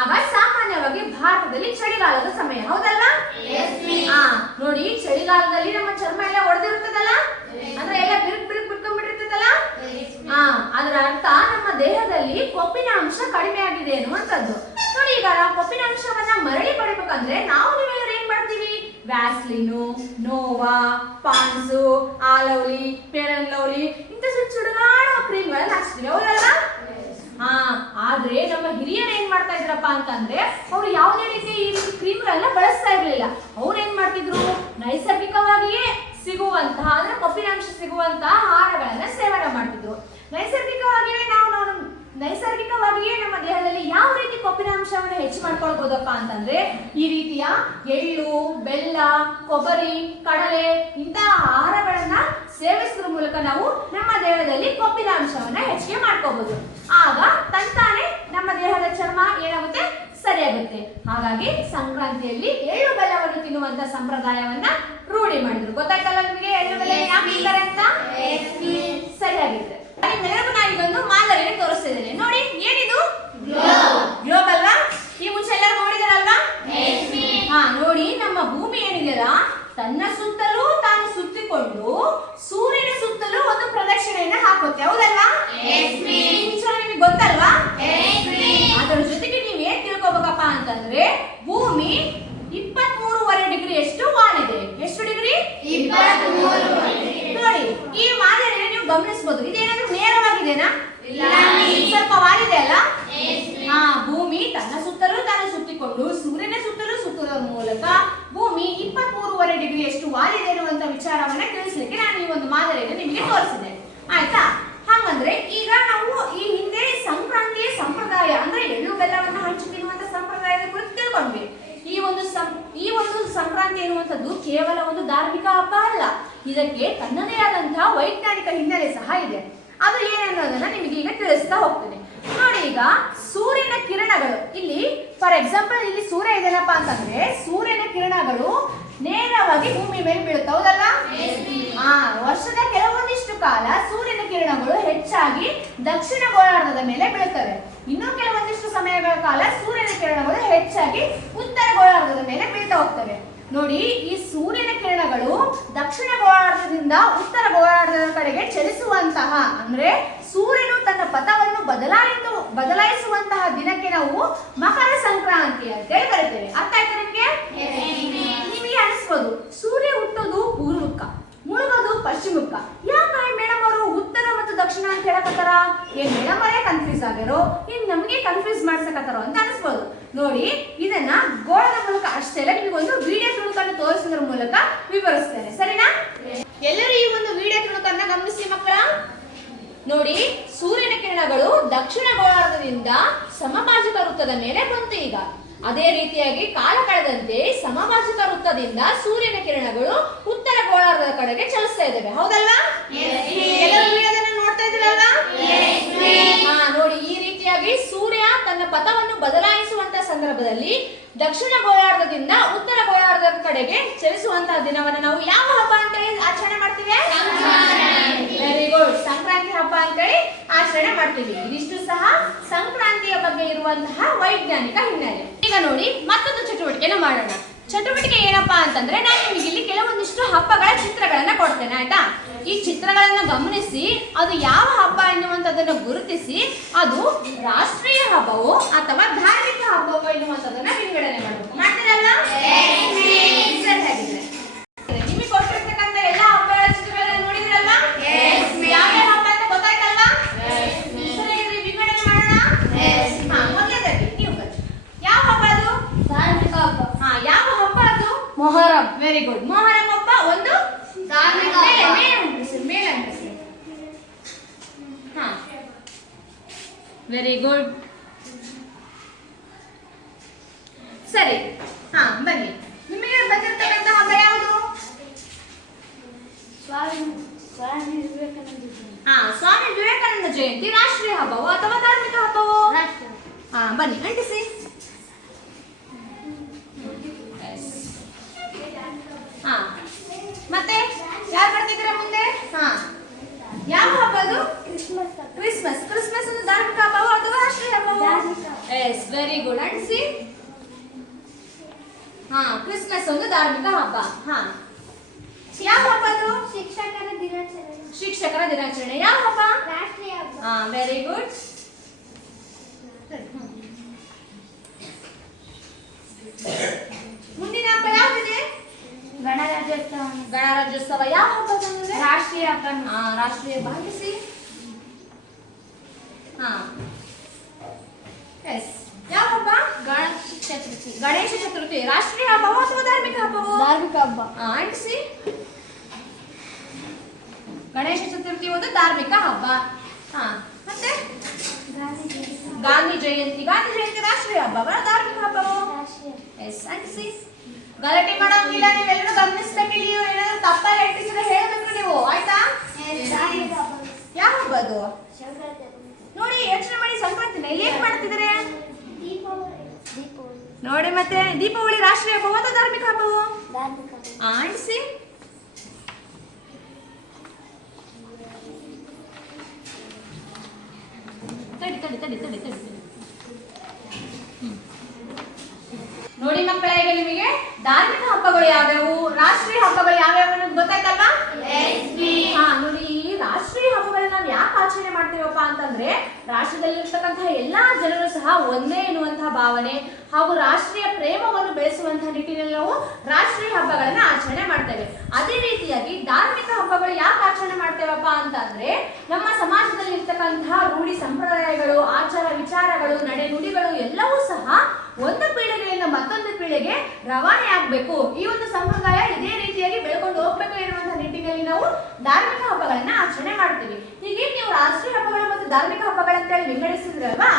ಆಗ ಸಾಮಾನ್ಯವಾಗಿ ಭಾರತದಲ್ಲಿ ಚಳಿಗಾಲದ ಸಮಯ. ಹೌದಲ್ವಾ? ನೋಡಿ, ಚಳಿಗಾಲದಲ್ಲಿ ನಮ್ಮ ಚರ್ಮ ಎಲ್ಲ ಒಡೆದಿರುತ್ತದಲ್ಲ, ಅಂದ್ರೆ ಎಲ್ಲ ಬಿಡ್ಕೊಂಡ್ಬಿಟ್ಟಿರ್ತದಲ್ಲ. ಅದರ ಅರ್ಥ ನಮ್ಮ ದೇಹದಲ್ಲಿ ಕೊಬ್ಬಿನ ಅಂಶ ಕಡಿಮೆ ಆಗಿದೆ ಅನ್ನುವಂಥದ್ದು. ನೋಡಿ, ಈಗ ಕೊಬ್ಬಿನ ಅಂಶವನ್ನ ಮರಳಿ ಪಡಿಬೇಕಂದ್ರೆ ನಾವು ನೀವೆಲ್ಲರೂ ಏನ್ ಮಾಡ್ತೀವಿ? ವ್ಯಾಸ್ಲಿನು, ನೋವಾ, ಪಾನ್ಸು, ಆಲವ್ಲಿ, ಫೇರ್ ಅಂಡ್ ಲವ್ಲಿ ಇಂಥ ಸುಡುಗಾಡುವ ಕ್ರೀಮ್ಗಳನ್ನ ಹಚ್ತೀವಿ. ಹೌದಲ್ಲ? ಆದ್ರೆ ನಮ್ಮ ಹಿರಿಯರು ಏನ್ ಮಾಡ್ತಾ ಇದ್ರಪ್ಪ ಅಂತಂದ್ರೆ, ಅವ್ರು ಯಾವುದೇ ರೀತಿ ಈ ರೀತಿ ಕ್ರೀಮ್ಗಳನ್ನ ಬಳಸ್ತಾ ಇರ್ಲಿಲ್ಲ. ಅವ್ರು ಏನ್ ಮಾಡ್ತಿದ್ರು? ನೈಸರ್ಗಿಕವಾಗಿಯೇ ಸಿಗುವಂತಹ, ಅಂದ್ರೆ ಕೊಬ್ಬಿನಾಂಶ ಸಿಗುವಂತಹ ಆಹಾರಗಳನ್ನ ಸೇವನೆ ಮಾಡ್ತಿದ್ರು. ನೈಸರ್ಗಿಕವಾಗಿಯೇ ನಮ್ಮ ದೇಹದಲ್ಲಿ ಯಾವ ರೀತಿ ಕೊಬ್ಬಿನಾಂಶವನ್ನು ಹೆಚ್ಚು ಮಾಡ್ಕೊಳ್ಬಹುದಪ್ಪ ಅಂತಂದ್ರೆ, ಈ ರೀತಿಯ ಎಳ್ಳು, ಬೆಲ್ಲ, ಕೊಬ್ಬರಿ, ಕಡಲೆ ಇಂತಹ ಆಹಾರಗಳನ್ನ ಸೇವಿಸುವ ಮೂಲಕ ನಾವು ನಮ್ಮ ದೇಹದಲ್ಲಿ ಕೊಬ್ಬಿನಾಂಶವನ್ನ ಹೆಚ್ಚಿಗೆ ಮಾಡ್ಕೋಬಹುದು. ಆಗ ತಂತಾನೆ ನಮ್ಮ ದೇಹದ ಚರ್ಮ ಏನಾಗುತ್ತೆ? ಸರಿಯಾಗುತ್ತೆ. ಹಾಗಾಗಿ ಸಂಕ್ರಾಂತಿಯಲ್ಲಿ ಎಳ್ಳು ಬೆಲ್ಲವನ್ನು ತಿನ್ನುವಂತ ಸಂಪ್ರದಾಯವನ್ನ ರೂಢಿ ಮಾಡಿದ್ರು. ಗೊತ್ತಾಯ್ತಲ್ಲ ನಿಮಗೆ ಎಳ್ಳು ಬೆಲ್ಲ ಯಾಕೆ ತಿಂತಾರೆ ಅಂತ? ಸರಿಯಾಗಿದೆ. ನಿಮ್ಮೆಲ್ಲರಿಗೂ ನಾನು ಇದೊಂದು ಮಾದರಿಯನ್ನು ತೋರಿಸ್ತಿದ್ದೇನೆ. ನೋಡಿ, ಏನಿದು? ಗ್ಲೋಬ್ ಅಲ್ವಾ? ಈ ಮುಂಚೆ ಎಲ್ಲರೂ ನೋಡಿದಾರಲ್ವಾ? ನೋಡಿ, ನಮ್ಮ ಭೂಮಿ ಏನಿದೆಯಲ್ಲ, ತನ್ನ ಸುತ್ತಲೂ ತಾನು ಸುತ್ತಿಕೊಂಡು ಸೂರ್ಯನ ಸುತ್ತಲೂ ಒಂದು ಪ್ರದಕ್ಷಿಣೆಯನ್ನ ಹಾಕುತ್ತೆ. ಹೌದಲ್ವಾ? ಅಂತಂದ್ರೆ ಭೂಮಿ 23.5 ಡಿಗ್ರಿಯಷ್ಟು ವಾಲಿದೆ. ಎಷ್ಟು ಡಿಗ್ರಿ? 23. ನೋಡಿ ಈ ಮಾದರಿಯನ್ನು ನೀವು ಗಮನಿಸಬಹುದು. ಇದೇನಾದ್ರೂ ನೇರವಾಗಿದೆನಾ? ಸ್ವಲ್ಪ ವಾಲಿದೆ ಅಲ್ಲ? ಭೂಮಿ ತನ್ನ ಸುತ್ತಲೂ ತಾನು ಸುತ್ತಿಕೊಂಡು ಸೂರ್ಯನ ಸುತ್ತಲೂ ಸುತ್ತುವ ಮೂಲಕ ಭೂಮಿ 23.5 ಡಿಗ್ರಿಯಷ್ಟು ವಾಲಿದೆ ಎನ್ನುವಂತ ವಿಚಾರವನ್ನ ತಿಳಿಸ್ಲಿಕ್ಕೆ ನಾನು ಈ ಒಂದು ಮಾದರಿಯನ್ನು ನಿಮಗೆ ತೋರಿಸಿದೆ. ಆಯ್ತಾ? ಹಾಗಂದ್ರೆ ಈಗ ನಾವು ಈ ಹಿಂದೆ ಸಂಕ್ರಾಂತಿಯ ಸಂಪ್ರದಾಯ ಅಂದ್ರೆ ಎಳ್ಳು ಬೆಲ್ಲವನ್ನ ಹಂಚಿ ತಿನ್ನುವಂತ ಸಂಪ್ರದಾಯದ ಕುರಿತು ತಿಳ್ಕೊಂಡ್ವಿ. ಈ ಒಂದು ಸಂಕ್ರಾಂತಿ ಎನ್ನುವಂಥದ್ದು ಕೇವಲ ಒಂದು ಧಾರ್ಮಿಕ ಹಬ್ಬ ಅಲ್ಲ, ಇದಕ್ಕೆ ತನ್ನದೇ ಆದಂತಹ ವೈಜ್ಞಾನಿಕ ಹಿನ್ನೆಲೆ ಸಹ ಇದೆ. ಅದು ಏನನ್ನೋದನ್ನ ನಿಮಗೆ ಈಗ ತಿಳಿಸ್ತಾ ಹೋಗ್ತೇನೆ. ನೋಡಿ, ಈಗ ಸೂರ್ಯನ ಕಿರಣಗಳು ಇಲ್ಲಿ ಫಾರ್ ಎಕ್ಸಾಂಪಲ್ ಇಲ್ಲಿ ಸೂರ್ಯ ಇದೇನಪ್ಪ ಅಂತಂದ್ರೆ ಸೂರ್ಯನ ಕಿರಣಗಳು ನೇರವಾಗಿ ಭೂಮಿ ಮೇಲೆ ಬೀಳುತ್ತೆ, ಹೌದಲ್ಲ? ವರ್ಷದ ಕೆಲವೊಂದಿಷ್ಟು ಕಾಲ ಸೂರ್ಯನ ಕಿರಣಗಳು ಹೆಚ್ಚಾಗಿ ದಕ್ಷಿಣ ಗೋಳಾರ್ಧದ ಮೇಲೆ ಬೀಳುತ್ತವೆ. ಇನ್ನು ಕೆಲವೊಂದಿಷ್ಟು ಸಮಯಗಳ ಕಾಲ ಸೂರ್ಯನ ಕಿರಣಗಳು ಹೆಚ್ಚಾಗಿ ಉತ್ತರ ಗೋಳಾರ್ಧದ ಮೇಲೆ ಬೀಳ್ತಾ ಹೋಗ್ತವೆ. ನೋಡಿ, ಈ ಸೂರ್ಯನ ಕಿರಣಗಳು ದಕ್ಷಿಣ ಗೋಳಾರ್ಧದಿಂದ ಉತ್ತರ ಗೋಳಾರ್ಧದ ಕಡೆಗೆ ಚಲಿಸುವಂತಹ ಅಂದ್ರೆ ಸೂರ್ಯನು ತನ್ನ ಪಥವನ್ನು ಬದಲಾಯಿಸುವಂತಹ ದಿನಕ್ಕೆ ನಾವು ಮಕರ ಸಂಕ್ರಾಂತಿ ಅಂತೇಳಿ ಕರಿತೇವೆ. ಅರ್ಥ ಆಯ್ತಾ ನಿಮ್ಗೆ? ನಿಮಗೆ ಅನಿಸ್ಬೋದು ಸೂರ್ಯ ಹುಟ್ಟೋದು ಪೂರ್ವಕ್ಕ ಮುಳುಗೋದು ಪಶ್ಚಿಮಕ್ಕ, ಯಾಕೆ ಮೇಡಮ್ ಅವರು ಉತ್ತರ ಮತ್ತು ದಕ್ಷಿಣ ಅಂತ ಹೇಳಕತ್ತಾರ? ಏನ್ ಮೇಡಮ್ ಅವರೇ ಕನ್ಫ್ಯೂಸ್ ಆಗ್ಯಾರೋ ಏನ್ ನಮಗೆ ಕನ್ಫ್ಯೂಸ್ ಮಾಡ್ಸಕತ್ತಾರೋ ಅಂತ ಅನಿಸ್ಬೋದು. ನೋಡಿ, ಇದನ್ನ ಗೋಳದ ಮೂಲಕ ಅಷ್ಟೇ ಅಲ್ಲ, ನಿಮಗೆ ಒಂದು ವಿಡಿಯೋ ತುಣುಕನ್ನು ತೋರಿಸೋದ್ರ ಮೂಲಕ ವಿವರಿಸ್ತೇನೆ, ಸರಿನಾ? ಎಲ್ಲರೂ ಈ ಒಂದು ವಿಡಿಯೋ ತುಣುಕನ್ನ ಗಮನಿಸಿ ಮಕ್ಕಳ. ನೋಡಿ, ಸೂರ್ಯನ ಕಿರಣಗಳು ದಕ್ಷಿಣ ಗೋಳಾರ್ಧದಿಂದ ಸಮಭಾಜಕ ವೃತ್ತದ ಮೇಲೆ ಬಂತು. ಈಗ ಅದೇ ರೀತಿಯಾಗಿ ಕಾಲ ಕಳೆದಂತೆ ಸಮಭಾಜಕ ವೃತ್ತದಿಂದ ಸೂರ್ಯನ ಕಿರಣಗಳು ಉತ್ತರ ಗೋಳಾರ್ಧದ ಕಡೆಗೆ ಚಲಿಸ್ತಾ ಇದ್ದಾವೆ, ಹೌದಲ್ವಾ? ಎಲ್ಲರೂ ವಿಡಿಯೋದನ್ನ ನೋಡ್ತಾ ಇದ್ದೀರಲ್ವಾ? ನೋಡಿ, ಈ ರೀತಿಯಾಗಿ ಸೂರ್ಯ ತನ್ನ ಪಥವನ್ನು ಬದಲಾಯಿಸುವಂತಹ ಸಂದರ್ಭದಲ್ಲಿ ದಕ್ಷಿಣ ಗೋಳಾರ್ಧದಿಂದ ಉತ್ತರ ಗೋಳಾರ್ಧದ ಕಡೆಗೆ ಚಲಿಸುವಂತಹ ದಿನವನ್ನು ನಾವು ಯಾವ ಹಬ್ಬ ಅಂತ ಆಚರಣೆ ಮಾಡ್ತೀವಿ? ವೆರಿ ಗುಡ್, ಸಂಕ್ರಾಂತಿ ಹಬ್ಬ ಅಂತೇಳಿ ಆಚರಣೆ ಮಾಡ್ತೀವಿ. ಇದಿಷ್ಟು ಸಹ ಸಂಕ್ರಾಂತಿಯ ಬಗ್ಗೆ ಇರುವಂತಹ ವೈಜ್ಞಾನಿಕ ಹಿನ್ನೆಲೆ. ಈಗ ನೋಡಿ, ಮತ್ತೊಂದು ಚಟುವಟಿಕೆನ ಮಾಡೋಣ. ಚಟುವಟಿಕೆ ಏನಪ್ಪಾ ಅಂತಂದ್ರೆ ನಾನು ನಿಮಗೆ ಇಲ್ಲಿ ಕೆಲವೊಂದಿಷ್ಟು ಹಬ್ಬಗಳ ಚಿತ್ರಗಳನ್ನ ಕೊಡ್ತೇನೆ, ಆಯ್ತಾ? ಈ ಚಿತ್ರಗಳನ್ನ ಗಮನಿಸಿ ಅದು ಯಾವ ಹಬ್ಬ ಎನ್ನುವಂಥದ್ದನ್ನು ಗುರುತಿಸಿ ಅದು ರಾಷ್ಟ್ರೀಯ ಹಬ್ಬವೋ ಅಥವಾ ಧಾರ್ಮಿಕ ಹಬ್ಬವೋ ಎನ್ನುವಂಥದ್ದನ್ನ ವಿಂಗಡಣೆ ಮಾಡಬೇಕು. ಮಾಡ್ತೀರಲ್ಲ? ನಿಮಗೆ ಕೊಟ್ಟಿರ್ತಕ್ಕಂಥ ಎಲ್ಲ ಹಬ್ಬಗಳ ಚಿತ್ರಗಳನ್ನ ನೋಡಿದ್ರಲ್ವಾ? ಯಾವ್ಯಾವ ಹಬ್ಬ ಅಂತ ಗೊತ್ತಾಯ್ತಲ್ವಾ? ವಿಂಗಡಣೆ ಮಾಡೋಣ. ಮೊದಲನೇದಾಗಿ ನೀವು ಯಾವ ಹಬ್ಬ ಅದು? ಧಾರ್ಮಿಕ ಹಬ್ಬ. ಯಾವ ಹಬ್ಬ ಅದು? ಮೊಹರಂ. Very good. ಮೊಹರಂ ಹಬ್ಬ ಒಂದು ಧಾರ್ಮಿಕ ವೆರಿ ಗುಡ್. ಸರಿ, ಬನ್ನಿ. ನಿಮಗೆ ಬಂದಿರತಕ್ಕಂತ ಹಬ್ಬ ಯಾವುದು? ಸ್ವಾಮಿ ವಿವೇಕಾನಂದ ಜಯಂತಿ ರಾಷ್ಟ್ರೀಯ ಹಬ್ಬವೋ ಅಥವಾ ಧಾರ್ಮಿಕ ಹಬ್ಬವೋ? ಬನ್ನಿ ಅಂಟಿಸಿ. ಮತ್ತೆ ಯಾರು ಬರ್ತಿದ್ದೀರಾ ಮುಂದೆ? ಯಾವ ಹಬ್ಬ ಅದು? ಕ್ರಿಸ್ಮಸ್. ಕ್ರಿಸ್ಮಸ್ ಒಂದು ಧಾರ್ಮಿಕ ಹಬ್ಬವೋ ಅಥವಾ ರಾಷ್ಟ್ರೀಯ ಹಬ್ಬವೋ? Yes, very good. ಅಂಟಿಸಿ. ಕ್ರಿಸ್ಮಸ್ ಒಂದು ಧಾರ್ಮಿಕ ಹಬ್ಬ. ಯಾವ ಹಬ್ಬ ಅದು? ಶಿಕ್ಷಕರ ದಿನಾಚರಣೆ. ಶಿಕ್ಷಕರ ದಿನಾಚರಣೆ. ಯಾವ ಹಬ್ಬ? ರಾಷ್ಟ್ರೀಯ ಹಬ್ಬ. Very good. ಮುಂದಿನ ಹಬ್ಬ ಯಾವ್ದಿದೆ? ಗಣರಾಜ್ಯೋತ್ಸವ. ಗಣರಾಜ್ಯೋತ್ಸವ ಯಾವ ಹಬ್ಬ? ರಾಷ್ಟ್ರೀಯ ಹಬ್ಬ. ರಾಷ್ಟ್ರೀಯ ಭಾಗಿಸಿ. ಎಸ್, ಯಾವ ಹಬ್ಬ? ಗಣೇಶ ಚತುರ್ಥಿ. ಗಣೇಶ ಚತುರ್ಥಿ ರಾಷ್ಟ್ರೀಯ ಹಬ್ಬವೋ ಅಥವಾ ಧಾರ್ಮಿಕ ಹಬ್ಬವೋ? ಧಾರ್ಮಿಕ ಹಬ್ಬ. ಅಂಟಿಸಿ. ಗಣೇಶ ಚತುರ್ಥಿ ಒಂದು ಧಾರ್ಮಿಕ ಹಬ್ಬ. ಮತ್ತೆ ಗಾಂಧಿ ಜಯಂತಿ. ಗಾಂಧಿ ಜಯಂತಿ ರಾಷ್ಟ್ರೀಯ ಹಬ್ಬ ಧಾರ್ಮಿಕ ಹಬ್ಬವೋ? ಎಸ್, ಅಂಟಿಸಿ. ಗಲಾಟೆ ಮಾಡೋಂಗಿಲ್ಲ, ನೀವೆಲ್ಲರೂ ಗಮನಿಸ್ಬೇಕಿಲ್ಲ. ನೀವು ಏನಾದ್ರು ತಪ್ಪಾಗಿ ಅಂಟಿಸಿದ್ರೆ ಹೇಳ್ಬೇಕು ನೀವು, ಆಯ್ತಾ? ಯಾವ ಹಬ್ಬ ಅದು? ನೋಡಿ, ಯೋಚನೆ ಮಾಡಿ. ಸಂಕ್ರಾಂತಿನ ಇಲ್ಲಿ ಏನ್ ಮಾಡ್ತಿದ್ದಾರೆ ನೋಡಿ. ಮತ್ತೆ ದೀಪಾವಳಿ ರಾಷ್ಟ್ರೀಯ ಹಬ್ಬವೋ ಅಥವಾ ಧಾರ್ಮಿಕ ಹಬ್ಬವೋ? ಅಂಟಿಸಿ. ತಡಿ. ನೋಡಿ ಮಕ್ಕಳ, ಈಗ ನಿಮಗೆ ಧಾರ್ಮಿಕ ಹಬ್ಬಗಳು ಯಾವ್ಯಾವು, ರಾಷ್ಟ್ರೀಯ ಹಬ್ಬಗಳು ಯಾವ್ಯಾವು ಗೊತ್ತಾಯ್ತಲ್ವಾ? ನೋಡಿ, ಈ ರಾಷ್ಟ್ರೀಯ ಹಬ್ಬಗಳನ್ನ ನಾವು ಯಾಕೆ ಆಚರಣೆ ಆಚರಣೆ ಮಾಡ್ತೀವಪ್ಪ ಅಂತಂದ್ರೆ ರಾಷ್ಟ್ರದಲ್ಲಿರ್ತಕ್ಕಂತಹ ಎಲ್ಲಾ ಜನರು ಸಹ ಒಂದೇ ಎನ್ನುವಂತಹ ಭಾವನೆ ಹಾಗೂ ರಾಷ್ಟ್ರೀಯ ಪ್ರೇಮವನ್ನು ಬೆಳೆಸುವಂತಹ ನಿಟ್ಟಿನಲ್ಲಿ ನಾವು ರಾಷ್ಟ್ರೀಯ ಹಬ್ಬಗಳನ್ನ ಆಚರಣೆ ಮಾಡ್ತೇವೆ. ಅದೇ ರೀತಿಯಾಗಿ ಧಾರ್ಮಿಕ ಹಬ್ಬಗಳು ಯಾಕೆ ಆಚರಣೆ ಮಾಡ್ತೇವಪ್ಪ ಅಂತಂದ್ರೆ ನಮ್ಮ ಸಮಾಜದಲ್ಲಿ ಇರ್ತಕ್ಕಂತಹ ರೂಢಿ ಸಂಪ್ರದಾಯಗಳು, ಆಚಾರ ವಿಚಾರಗಳು, ನಡೆ ನುಡಿಗಳು ಎಲ್ಲವೂ ಸಹ ಒಂದು ಪೀಳಿಗೆಯಿಂದ ಮತ್ತೊಂದು ಪೀಳಿಗೆ ರವಾನೆ ಆಗ್ಬೇಕು, ಈ ಒಂದು ಸಂಪ್ರದಾಯ ಇದೇ ರೀತಿಯಾಗಿ ಬೆಳ್ಕೊಂಡು ಹೋಗ್ಬೇಕು ಎನ್ನುವಂತಹ ನಿಟ್ಟಿನಲ್ಲಿ ನಾವು ಧಾರ್ಮಿಕ ಹಬ್ಬಗಳನ್ನ ಆಚರಣೆ ಮಾಡ್ತೀವಿ. ಹೀಗೆ ನೀವು ರಾಷ್ಟ್ರೀಯ ಹಬ್ಬಗಳು ಮತ್ತು ಧಾರ್ಮಿಕ ಹಬ್ಬಗಳಂತೇಳಿ ವಿಂಗಡಿಸಿದ್ರಲ್ವಾ,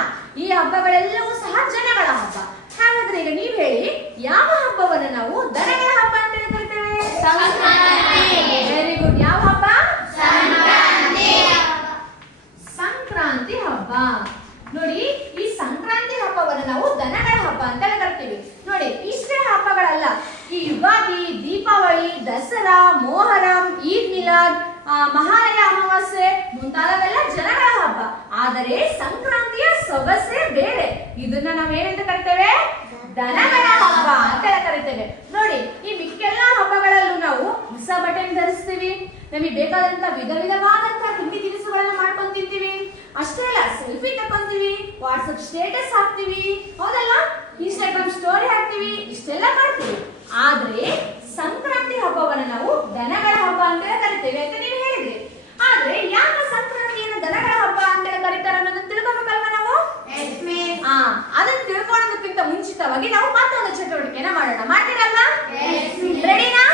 ಈ ಹಬ್ಬಗಳೆಲ್ಲವೂ ಸಹ ಜನಗಳ ಹಬ್ಬ. ಹಾಗಾದ್ರೆ ಈಗ ನೀವ್ ಹೇಳಿ, ಯಾವ ಹಬ್ಬವನ್ನ ನಾವು ದನಗಳ ಹಬ್ಬ ಅಂತ ಕರಿತೇವೆ? Very good. ಯಾವ ಹಬ್ಬ? ಸಂಕ್ರಾಂತಿ ಹಬ್ಬ. ನೋಡಿ, ಈ ಸಂಕ್ರಾಂತಿ ಹಬ್ಬವನ್ನು ನಾವು ದನಗಳ ಹಬ್ಬ ಅಂತ ಕರಿತೀವಿ. ನೋಡಿ, ಇಷ್ಟೇ ಹಬ್ಬಗಳಲ್ಲ, ಈ ಯುಗಾದಿ, ದೀಪಾವಳಿ, ದಸರಾ, ಮೊಹರಂ, ಈದ್ ಮಿಲಾದ್, ಮಹಾಲಯ ಅಮಾವಾಸ್ಯೆ ಮುಂತಾದವೆಲ್ಲ ಜನಗಳ ಹಬ್ಬ. ಆದರೆ ಸಂಕ್ರಾಂತಿಯ ಸೊಗಸೇ ಬೇರೆ. ಇದನ್ನ ನಾವೇನಂತ ಕರಿತೇವೆ? ದನಗಳ ಹಬ್ಬ ಅಂತ ಕರಿತೇವೆ. ನೋಡಿ, ಈ ಮಿಕ್ಕೆಲ್ಲ ಹಬ್ಬಗಳಲ್ಲೂ ನಾವು ಹೊಸ ಬಟ್ಟೆಯನ್ನು ಧರಿಸ್ತೀವಿ, ನಮಗೆ ಬೇಕಾದಂತ ವಿಧ ವಿಧವಾದಂತಹ ತಿಂಡಿ ತಿನಿಸುಗಳನ್ನ ಮಾಡ್ಕೊಂಡು ತಿಂತೀವಿ. ಅಷ್ಟೇ ಅಲ್ಲ, ಸೆಲ್ಫಿ ತಕೊಂತೀವಿ, ವಾಟ್ಸಪ್ ಸ್ಟೇಟಸ್ ಹಾಕ್ತಿವಿ, ಹೌದಲ್ಲ, ಇನ್ಸ್ಟಾಗ್ರಾಮ್ ಸ್ಟೋರಿ ಹಾಕ್ತಿವಿ, ಇಷ್ಟೆಲ್ಲ ಮಾಡ್ತೀವಿ. ಆದ್ರೆ ಸಂಕ್ರಾಂತಿ ಹಬ್ಬವನ್ನ ನಾವು ದನಗಳ ಹಬ್ಬ ಅಂತ ಕರಿತೇವೆ ಅಂತ ನೀವು ಹೇಳಿದ್ರಿ. ಆದ್ರೆ ಯಾಕೆ ಸಂಕ್ರಾಂತಿಯನ್ನು ದನಗಳ ಹಬ್ಬ ಅಂತ ಕರೀತಾರೆ ಅನ್ನೋದನ್ನ ತಿಳ್ಕೊಬೇಕಲ್ವಾ ನಾವು? ಅದನ್ನ ತಿಳ್ಕೊಳ್ಳೋದಕ್ಕಿಂತ ಮುಂಚಿತವಾಗಿ ನಾವು ಮತ್ತೊಂದು ಚಟುವಟಿಕೆನ ಮಾಡೋಣ. ಮಾಡ್ತೀರಲ್ವಾ? ರೆಡಿನಾ?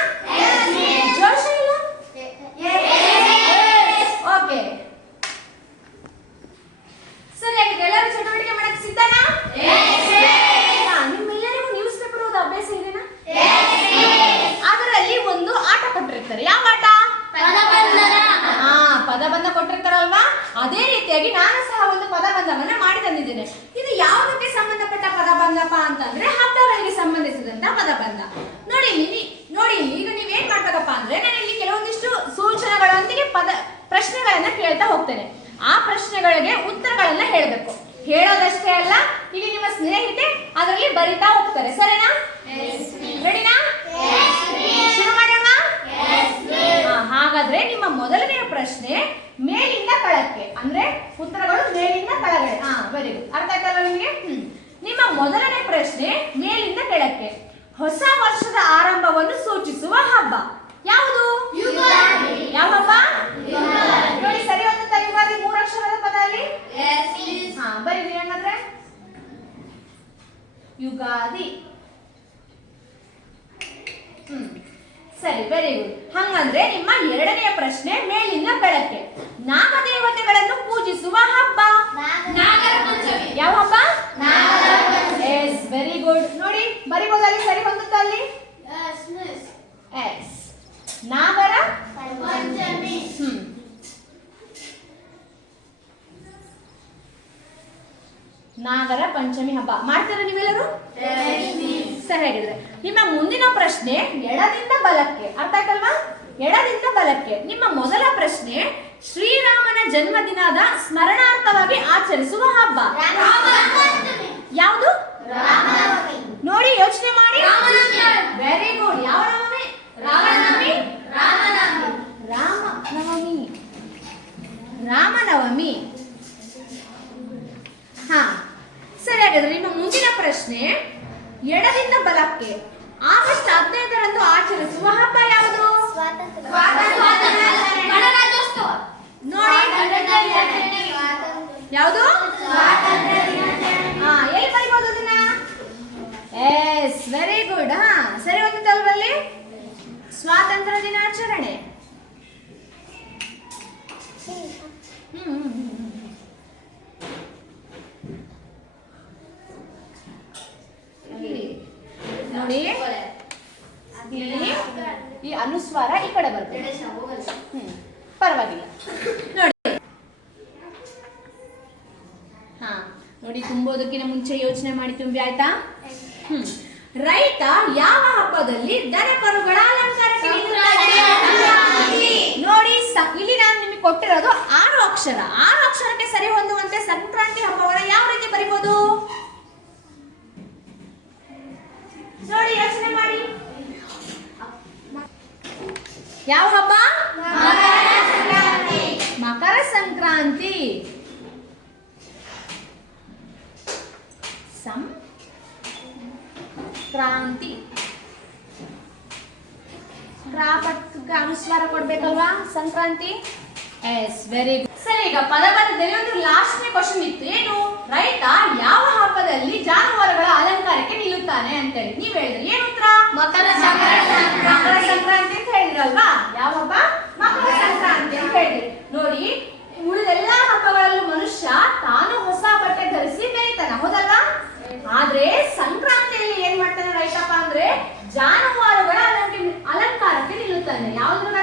ಜೋಶ ಇಲ್ಲ? ಓಕೆ, ಸರಿಯಾಗಿದೆ. ಎಲ್ಲರೂ ಚಟುವಟಿಕೆ ಮಾಡಕ್ಕೆ ಸಿದ್ಧನಾ? ನಿಮ್ಮೆಲ್ಲರಿಗೂ ನ್ಯೂಸ್ ಪೇಪರ್ ಓದೋ ಅಭ್ಯಾಸ ಇದೆನಾ? ಅದರಲ್ಲಿ ಒಂದು ಆಟ ಕೊಟ್ಟಿರ್ತಾರೆ. ಯಾವ ಆಟ? ಪದಬಂಧ ಕೊಟ್ಟಿರ್ತಾರಲ್ವಾ, ಅದೇ ರೀತಿಯಾಗಿ ನಾನು ಸಹ ಒಂದು ಪದಬಂಧವನ್ನ ಮಾಡಿ ತಂದಿದ್ದೇನೆ. ಇದು ಯಾವುದಕ್ಕೆ ಸಂಬಂಧಪಟ್ಟ ಪದಬಂಧಪ್ಪ ಅಂತಂದ್ರೆ ಹಬ್ಬಗಳಿಗೆ ಸಂಬಂಧಿಸಿದಂತ ಪದಬಂಧ. ನೋಡಿ ಈಗ ನೀವೇನ್ ಮಾಡ್ಬೇಕಪ್ಪ ಅಂದ್ರೆ, ನಾನು ಇಲ್ಲಿ ಕೆಲವೊಂದಿಷ್ಟು ಸೂಚನೆಗಳೊಂದಿಗೆ ಪ್ರಶ್ನೆಗಳನ್ನ ಕೇಳ್ತಾ ಹೋಗ್ತೇನೆ. ಆ ಪ್ರಶ್ನೆಗಳಿಗೆ ಉತ್ತರಗಳನ್ನ ಹೇಳಬೇಕು. ಹೇಳೋದಷ್ಟೇ ಅಲ್ಲ, ಈಗ ನಿಮ್ಮ ಸ್ನೇಹಿತೆ ಅದರಲ್ಲಿ ಬರಿತಾ ಹೋಗ್ತಾರೆ. ಸರಿನಾ? ರೆಡಿನಾ? ಶುರು ಮಾಡೋಣ. ಹಾಗಾದ್ರೆ ನಿಮ್ಮ ಮೊದಲನೆಯ ಪ್ರಶ್ನೆ ಮೇಲಿಂದ ಕೆಳಕ್ಕೆ, ಅಂದ್ರೆ ಉತ್ತರಗಳು ಮೇಲಿಂದ ಕೆಳಗಡೆ. Very good. ಅರ್ಥ ಆಯ್ತಲ್ಲ ನಿಮ್ಗೆ? ನಿಮ್ಮ ಮೊದಲನೇ ಪ್ರಶ್ನೆ ಮೇಲಿಂದ ಕೆಳಕ್ಕೆ. ಹೊಸ ವರ್ಷದ ಆರಂಭವನ್ನು ಸೂಚಿಸುವ ಹಬ್ಬ ಯಾವುದು? ಯಾವ ಹಬ್ಬ? ನೋಡಿ, ಸರಿ ಹೊಂದುತ್ತಾ ಯುಗಾದಿ? 3 ಅಕ್ಷರದ ಪದ ಅಲ್ಲಿ ಬರೀರಿ. ಹಂಗಂದ್ರೆ ಯುಗಾದಿ. ಸರಿ, ವೆರಿ ಗುಡ್. ಹಂಗಂದ್ರೆ ನಿಮ್ಮ ಎರಡನೆಯ ಪ್ರಶ್ನೆ ಮೇಲಿಂದ ಕೆಳಕ್ಕೆ. ನಾಗದೇವತೆಗಳನ್ನು ಪೂಜಿಸುವ ಹಬ್ಬ ಯಾವ ಹಬ್ಬ? Yes, very good. ನೋಡಿ, ಬರಿಬಹುದಲ್ಲಿ? ಸರಿ ಹೊಂದುತ್ತಾ ಅಲ್ಲಿ? ಎಸ್, ನಾಗರ ಪಂಚಮಿ. ನಾಗರ ಪಂಚಮಿ ಹಬ್ಬ ಮಾಡ್ತೀರಾ ನೀವೆಲ್ಲರೂ? ಸರಿ, ಹಾಗಿದ್ರೆ ನಿಮ್ಮ ಮುಂದಿನ ಪ್ರಶ್ನೆ ಎಡದಿಂದ ಬಲಕ್ಕೆ. ಅರ್ಥ ಆಯ್ತಲ್ವಾ? ಎಡದಿಂದ ಬಲಕ್ಕೆ. ನಿಮ್ಮ ಮೊದಲ ಪ್ರಶ್ನೆ ಶ್ರೀರಾಮನ ಜನ್ಮದಿನದ ಸ್ಮರಣಾರ್ಥವಾಗಿ ಆಚರಿಸುವ ಹಬ್ಬ ಯಾವುದು? ನೋಡಿ, ಯೋಚನೆ ಮಾಡಿ. Very good. ಯಾವ ನವಮಿ? ರಾಮನವಮಿ. ರಾಮನವಮಿ. ಸರಿ, ಹಾಗಾದ್ರೆ ನಿಮ್ಮ ಮುಂದಿನ ಪ್ರಶ್ನೆ ಎಡದಿಂದ ಬಲಕ್ಕೆ. ಆಗಸ್ಟ್ 15ರಂದು ಆಚರಿಸುವ ಹಬ್ಬ ಯಾವುದು? ನೋಡಿ, ಯಾವುದು? ಎಲ್ಲಿ ಬರೀಬಹುದು ಅದನ್ನ? Yes, very good. ಸರಿ ಹೋಗುತ್ತಲ್ವಲ್ಲಿ? ಸ್ವಾತಂತ್ರ್ಯ ದಿನಾಚರಣೆ. ನೋಡಿ, ಈ ಅನುಸ್ವಾರ ಈ ಕಡೆ ಬರ್ತದೆ. ಪರವಾಗಿಲ್ಲ. ನೋಡಿ, ನೋಡಿ, ತುಂಬೋದಕ್ಕಿಂತ ಮುಂಚೆ ಯೋಚನೆ ಮಾಡಿ ತುಂಬಿ, ಆಯ್ತಾ? ರೈತ ಯಾವ ಹಬ್ಬದಲ್ಲಿ ದನ ಕರುಗಳ ಅಲಂಕಾರಕ್ಕೆ ನೋಡಿ, ಇಲ್ಲಿ ನಾನು ನಿಮಗೆ ಕೊಟ್ಟಿರೋದು 6 ಅಕ್ಷರ. 6 ಅಕ್ಷರಕ್ಕೆ ಸರಿ ಹೊಂದುವಂತೆ ಸಂಕ್ರಾಂತಿ ಹಬ್ಬವನ್ನ ಯಾವ ರೀತಿ ಬರಿಬಹುದು ನೋಡಿ, ಯೋಚನೆ ಮಾಡಿ. ಯಾವ ಹಬ್ಬ? ಮಕರ ಸಂಕ್ರಾಂತಿ. ಕ್ರಾಂತಿ ಕ್ರಾಪಕ್ಕೆ ಅನುಸ್ವಾರ ಕೊಡ್ಬೇಕಲ್ವಾ ಸಂಕ್ರಾಂತಿ. Yes very good. ಸರಿ, ಈಗ ಪದಬಂಧದಲ್ಲಿ ಒಂದು ಲಾಸ್ಟ್ನೇ ಕ್ವಶನ್ ಇತ್ತು. ಏನು? ರೈತ ಯಾವ ಹಬ್ಬದಲ್ಲಿ ಜಾನುವಾರುಗಳ ಅಲಂಕಾರಕ್ಕೆ ನಿಲ್ಲುತ್ತಾನೆ ಅಂತೇಳಿ ನೀವ್ ಹೇಳಿದ್ರಿ. ಏನು ಉತ್ತರ? ಮಕರ ಸಂಕ್ರಾಂತಿ. ಮಕರ ಸಂಕ್ರಾಂತಿ ಅಂತ ಹೇಳಿದ್ರಲ್ವಾ? ಯಾವ ಹಬ್ಬ? ಮಕರ ಸಂಕ್ರಾಂತಿ ಅಂತ ಹೇಳಿದ್ರಿ. ನೋಡಿ, ಉಳಿದೆಲ್ಲ ಹಬ್ಬಗಳಲ್ಲೂ ಮನುಷ್ಯ ತಾನು ಹೊಸ ಬಟ್ಟೆ ಧರಿಸಿ ಬೆಳಿತಾನೆ, ಹೌದಲ್ವಾ? ಆದ್ರೆ ಸಂಕ್ರಾಂತಿಯಲ್ಲಿ ಏನ್ ಮಾಡ್ತಾನೆ ರೈತಪ್ಪ ಅಂದ್ರೆ ಜಾನುವಾರುಗಳ ಅಲಂಕಾರಕ್ಕೆ ನಿಲ್ಲುತ್ತಾನೆ. ಯಾವುದ್ರ?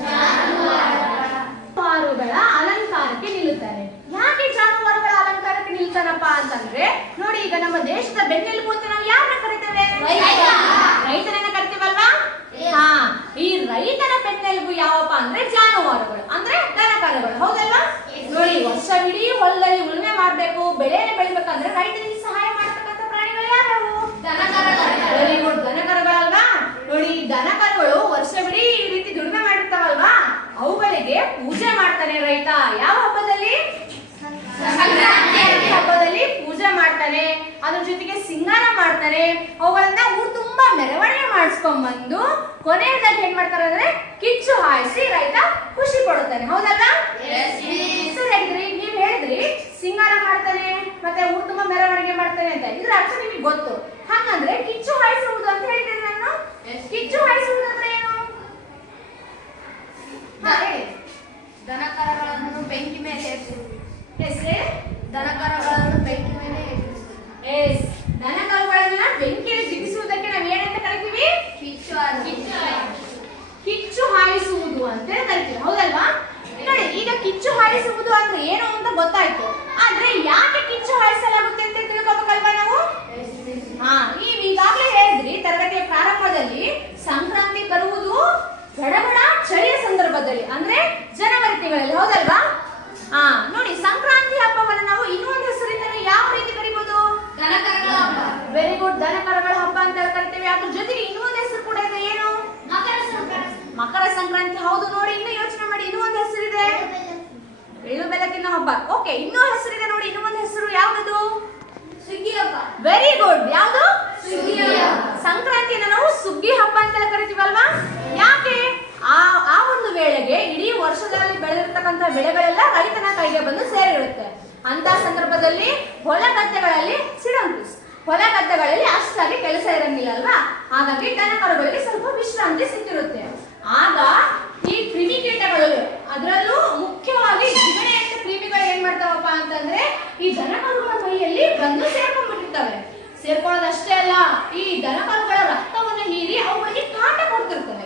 ಜಾನುವಾರುಗಳ ಅಲಂಕಾರಕ್ಕೆ ನಿಲ್ಲುತ್ತಾನೆ. ಯಾಕೆ ಜಾನುವಾರುಗಳ ಅಲಂಕಾರಕ್ಕೆ ನಿಲ್ತಾನಪ್ಪ ಅಂತಂದ್ರೆ ನೋಡಿ, ಈಗ ನಮ್ಮ ದೇಶದ ಬೆನ್ನೆಲುಬು ಅಂತ ನಾವು ಯಾರನ್ನ ಕರಿತೇವೆ? ರೈತನನ್ನ ಕರಿತೀವಲ್ವಾ? ಹಾ, ಈ ರೈತನ ಬೆನ್ನೆಲುಬು ಯಾವಪ್ಪ ಅಂದ್ರೆ ಜಾನುವಾರುಗಳು, ಅಂದ್ರೆ ದನಕರುಗಳು, ಹೌದಲ್ವಾ? ನೋಡಿ, ವರ್ಷವಿಡೀ ಹೊಲದಲ್ಲಿ ಉಳುಮೆ ಮಾಡ್ಬೇಕು, ಬೆಳೆನ ಬೆಳಿಬೇಕಂದ್ರೆ ರೈತನಿಗೆ ಸಹಾಯ ಮಾಡತಕ್ಕಂತ ಪ್ರಾಣಿಗಳು ಯಾವ್ಯಾವು? ವೆರಿ ಗುಡ್, ದನಕರುಗಳಲ್ವಾ? ನೋಡಿ, ದನಕರುಗಳು ವರ್ಷವಿಡೀ ಈ ರೀತಿ ದುಡಿಮೆ ಮಾಡಿರ್ತಾವಲ್ವಾ, ಅವುಗಳಿಗೆ ಪೂಜೆ ಮಾಡ್ತಾನೆ ರೈತ. ಯಾವ ಹಬ್ಬದಲ್ಲಿ? ಸಂಕ್ರಾಂತಿ ಹಬ್ಬದಲ್ಲಿ ಪೂಜೆ ಮಾಡ್ತಾನೆ. ಅದ್ರ ಜೊತೆಗೆ ಸಿಂಗಾರ ಮಾಡ್ತಾನೆ. ಅವುಗಳನ್ನ ಊರು ತುಂಬಾ ಮೆರವಣಿಗೆ ಮಾಡಿಸ್ಕೊಂಡ್ಬಂದು ಕೊನೆಯದಾಗಿ ಏನ್ ಮಾಡ್ತಾರೆ ಅಂದ್ರೆ ಕಿಚ್ಚು ಹಾಯಿಸಿ ರೈತ ಖುಷಿ ಪಡುತ್ತಾನೆ, ಹೌದಲ್ವಾ? ಸರಿ, ನೀವ್ ಹೇಳಿದ್ರಿ ಸಿಂಗಾರ ಮಾಡ್ತಾನೆ ಮತ್ತೆ ಊರು ತುಂಬಾ ಮೆರವಣಿಗೆ ಮಾಡ್ತಾನೆ ಅಂತ. ಇದ್ರ ಅರ್ಥ ನಿಮಗೆ ಗೊತ್ತು. ಹಾಗಂದ್ರೆ ಕಿಚ್ಚು ಹಾಯಿಸುವುದು ಅಂತ ಹೇಳಿದ್ರೆ ನಾನು ಕಿಚ್ಚು ಹಾಯಿಸುವುದು ಅಂದ್ರೆ ಏನು? ದನಕರಗಳನ್ನು ಬೆಂಕಿ ಮೇಲೆ ಏರಿಸುವುದು. ದನಕರುಗಳನ್ನು ಬೆಂಕಿ ಮೇಲೆ ಎಸ್, ದನಕರುಗಳನ್ನ ಬೆಂಕಿಯಲ್ಲಿ ಜಿಗಿಸುವುದಕ್ಕೆ ನಾವು ಏನಂತ ಕರಿತೀವಿ? ಕಿಚ್ಚು ಹಾಯಿಸುವುದು ಅಂತ ಕರಿತೀವಿ, ಹೌದಲ್ವಾ? ನೋಡಿ, ಈಗ ಕಿಚ್ಚು ಹಾಯಿಸುವುದು ಅಂದ್ರೆ ಏನು ಅಂತ ಗೊತ್ತಾಯ್ತು. ಆದ್ರೆ ಯಾಕೆ ಕಿಚ್ಚು ಹಾಯಿಸಲಾಗುತ್ತೆ ಅಂತ ತಿಳ್ಕೊಬೇಕಲ್ವಾ ನಾವು? ನೀವು ಈಗಾಗಲೇ ಹೇಳಿದ್ರಿ ತರಗತಿಯ ಪ್ರಾರಂಭದಲ್ಲಿ ಸಂಕ್ರಾಂತಿ ಬರುವುದು ಗಡಗಡ ಚಳಿಯ ಸಂದರ್ಭದಲ್ಲಿ, ಅಂದ್ರೆ ಜನವರಿ ತಿಂಗಳಲ್ಲಿ, ಹೌದಲ್ವಾ? ನೋಡಿ, ಸಂಕ್ರಾಂತಿ ಹಬ್ಬವನ್ನು ನಾವು ಇನ್ನೊಂದು ಹೆಸರಿಂದ ಯಾವ ರೀತಿ ಕರಿಬಹುದು? ದನಕರಗಳ ಹಬ್ಬ. ವೆರಿ ಗುಡ್, ದನಕರಗಳ ಹಬ್ಬ ಅಂತ ಕರಿತೇವೆ. ಅದ್ರ ಜೊತೆಗೆ ಇನ್ನೊಂದು ಹೆಸರು ಕೂಡ ಇದೆ. ಏನು? ಮಕರ ಸಂಕ್ರಾಂತಿ. ಹೌದು, ನೋಡಿ, ಇನ್ನು ಯೋಚನೆ ಮಾಡಿ, ಇನ್ನೊಂದು ಹೆಸರಿದೆ, ಎಳ್ಳು ಬೆಲ್ಲ ತಿನ್ನೋ ಹಬ್ಬ. ಓಕೆ, ಇನ್ನೂ ಹೆಸರಿದೆ ನೋಡಿ, ಇನ್ನೊಂದು ಹೆಸರು ಯಾವುದು? ಸುಗ್ಗಿ ಹಬ್ಬ. ವೆರಿ ಗುಡ್, ಯಾವುದು? ಸುಗ್ಗಿ ಹಬ್ಬ. ಸಂಕ್ರಾಂತಿನ ನಾವು ಸುಗ್ಗಿ ಹಬ್ಬ ಅಂತ ಕರಿತೀವಲ್ವಾ? ಯಾಕೆ? ಆ ಒಂದು ವೇಳೆಗೆ ಇಡೀ ವರ್ಷದಲ್ಲಿ ಬೆಳೆದಿರ್ತಕ್ಕಂಥ ಬೆಳೆಗಳೆಲ್ಲ ರೈತನ ಕೈಗೆ ಬಂದು ಸೇರಿರುತ್ತೆ. ಅಂತ ಸಂದರ್ಭದಲ್ಲಿ ಹೊಲ ಗದ್ದೆಗಳಲ್ಲಿ ಅಷ್ಟಾಗಿ ಕೆಲಸ ಇರಂಗಿಲ್ಲ ಅಲ್ವಾ? ಹಾಗಾಗಿ ದನಕರುಗಳಿಗೆ ಸ್ವಲ್ಪ ವಿಶ್ರಾಂತಿ ಸಿಕ್ಕಿರುತ್ತೆ. ಆಗ ಈ ಕ್ರಿಮಿಕೀಟಗಳು, ಅದರಲ್ಲೂ ಮುಖ್ಯವಾಗಿ ಜಿಗಣೆ ಅಂತ ಕ್ರಿಮಿಗಳು ಏನ್ ಮಾಡ್ತಾವಪ್ಪ ಅಂತಂದ್ರೆ ಈ ದನಕರುಗಳ ಮೈಯಲ್ಲಿ ಬಂದು ಸೇರ್ಕೊಂಡ್ಬಿಟ್ಟಿರ್ತವೆ. ಸೇರ್ಕೊಳ್ಳೋದಷ್ಟೇ ಅಲ್ಲ, ಈ ದನಕರುಗಳ ರಕ್ತವನ್ನು ಹೀರಿ ಅವುಗಳಿಗೆ ಕಾಟ ಕೊಡ್ತಿರ್ತವೆ.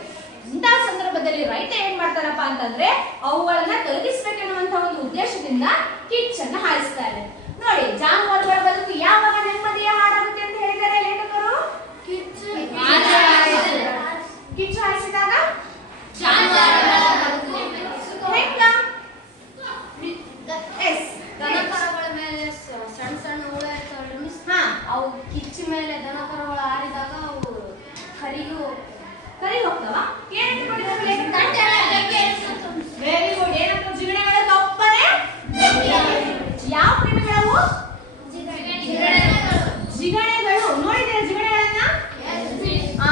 ಇಂತಹ ಸಂದರ್ಭದಲ್ಲಿ ರೈತ ಏನ್ ಮಾಡ್ತಾರಪ್ಪ ಅಂತಂದ್ರೆ ಅವುಗಳನ್ನ ತೊಲಗಿಸ್ಬೇಕೆನ್ನುವಂತ ಒಂದು ಉದ್ದೇಶದಿಂದ ಕಿಚ್ಚನ್ನ ಹಾಯಿಸ್ತಾರೆ. ನೋಡಿ, ಜಾನುವಾರುಗಳ ಬದುಕು ಯಾವಾಗ ನೆಮ್ಮದಿಯ ಹಾಡಾಗುತ್ತೆ ಅಂತ ಹೇಳಿದ್ದಾರೆ ಲೇಖಕರು? ಕಿಚ್ಚು ಹಾಯಿಸಿದಾಗ ದನಕರಗಳ ಮೇಲೆ ಸಣ್ಣ ಸಣ್ಣ ಹುಳ ಇರ್ತಾವಲ್ಲ, ಅವು ಕಿಚ್ಚು ಮೇಲೆ ದನಕರಗಳು ಆರಿದಾಗ ಅವು ಕರಿ ಹೋಗ್ತಾವ. ವೆರಿ ಗುಡ್, ಏನಂತ? ಜಿಗಣೆಗಳು ತಪ್ಪನೆ. ಯಾವ ಕ್ರಿಮಿಗಳವು? ಜಿಗಣೆಗಳು. ನೋಡಿದ್ದೀರಾ ಜಿಗಣೆಗಳನ್ನ? ಆ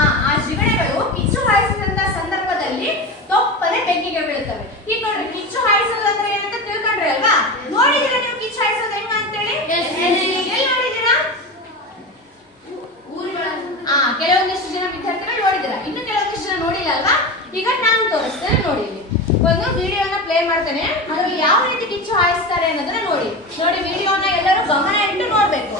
ಜಿಗಣೆಗಳು ಕಿಚ್ಚು ಹಾಯಿಸಿದಂತ ಸಂದರ್ಭದಲ್ಲಿ ತೊಪ್ಪನೆ ಬೆಂಕಿಗೆ ಬೀಳುತ್ತವೆ. ಈಗ ನೋಡ್ರಿ, ಕಿಚ್ಚು ಹಾಯಿಸೋದು ಅಂದ್ರೆ ಏನಂತ ತಿಳ್ಕೊಂಡ್ರಿ ಅಲ್ವಾ? ನೋಡಿದ್ದೀರಾ ನೀವು ಕಿಚ್ಚು ಹಾಯಿಸೋದು ಹೆಂಗ ಅಂತೇಳಿ? ಎಲ್ಲಿ ನೋಡಿದ್ದೀರಾ? ಕೆಲವೊಂದಿಷ್ಟು ಜನ ವಿದ್ಯಾರ್ಥಿಗಳು ನೋಡಿದ್ದೀರಾ, ಇನ್ನು ಕೆಲವೊಂದಿಷ್ಟು ಜನ ನೋಡಿಲ್ಲ ಅಲ್ವಾ? ಈಗ ನಾನು ತೋರಿಸ್ತೇನೆ ನೋಡಿ. ಇಲ್ಲಿ ಒಂದು ವಿಡಿಯೋನ ಪ್ಲೇ ಮಾಡ್ತೇನೆ, ಅದರಲ್ಲಿ ಯಾವ ರೀತಿ ಕಿಚ್ಚು ಹಾಯಿಸ್ತಾರೆ ಅನ್ನೋದನ್ನ ನೋಡಿ. ವಿಡಿಯೋನ ಎಲ್ಲರೂ ಗಮನ ಇಟ್ಟು ನೋಡ್ಬೇಕು.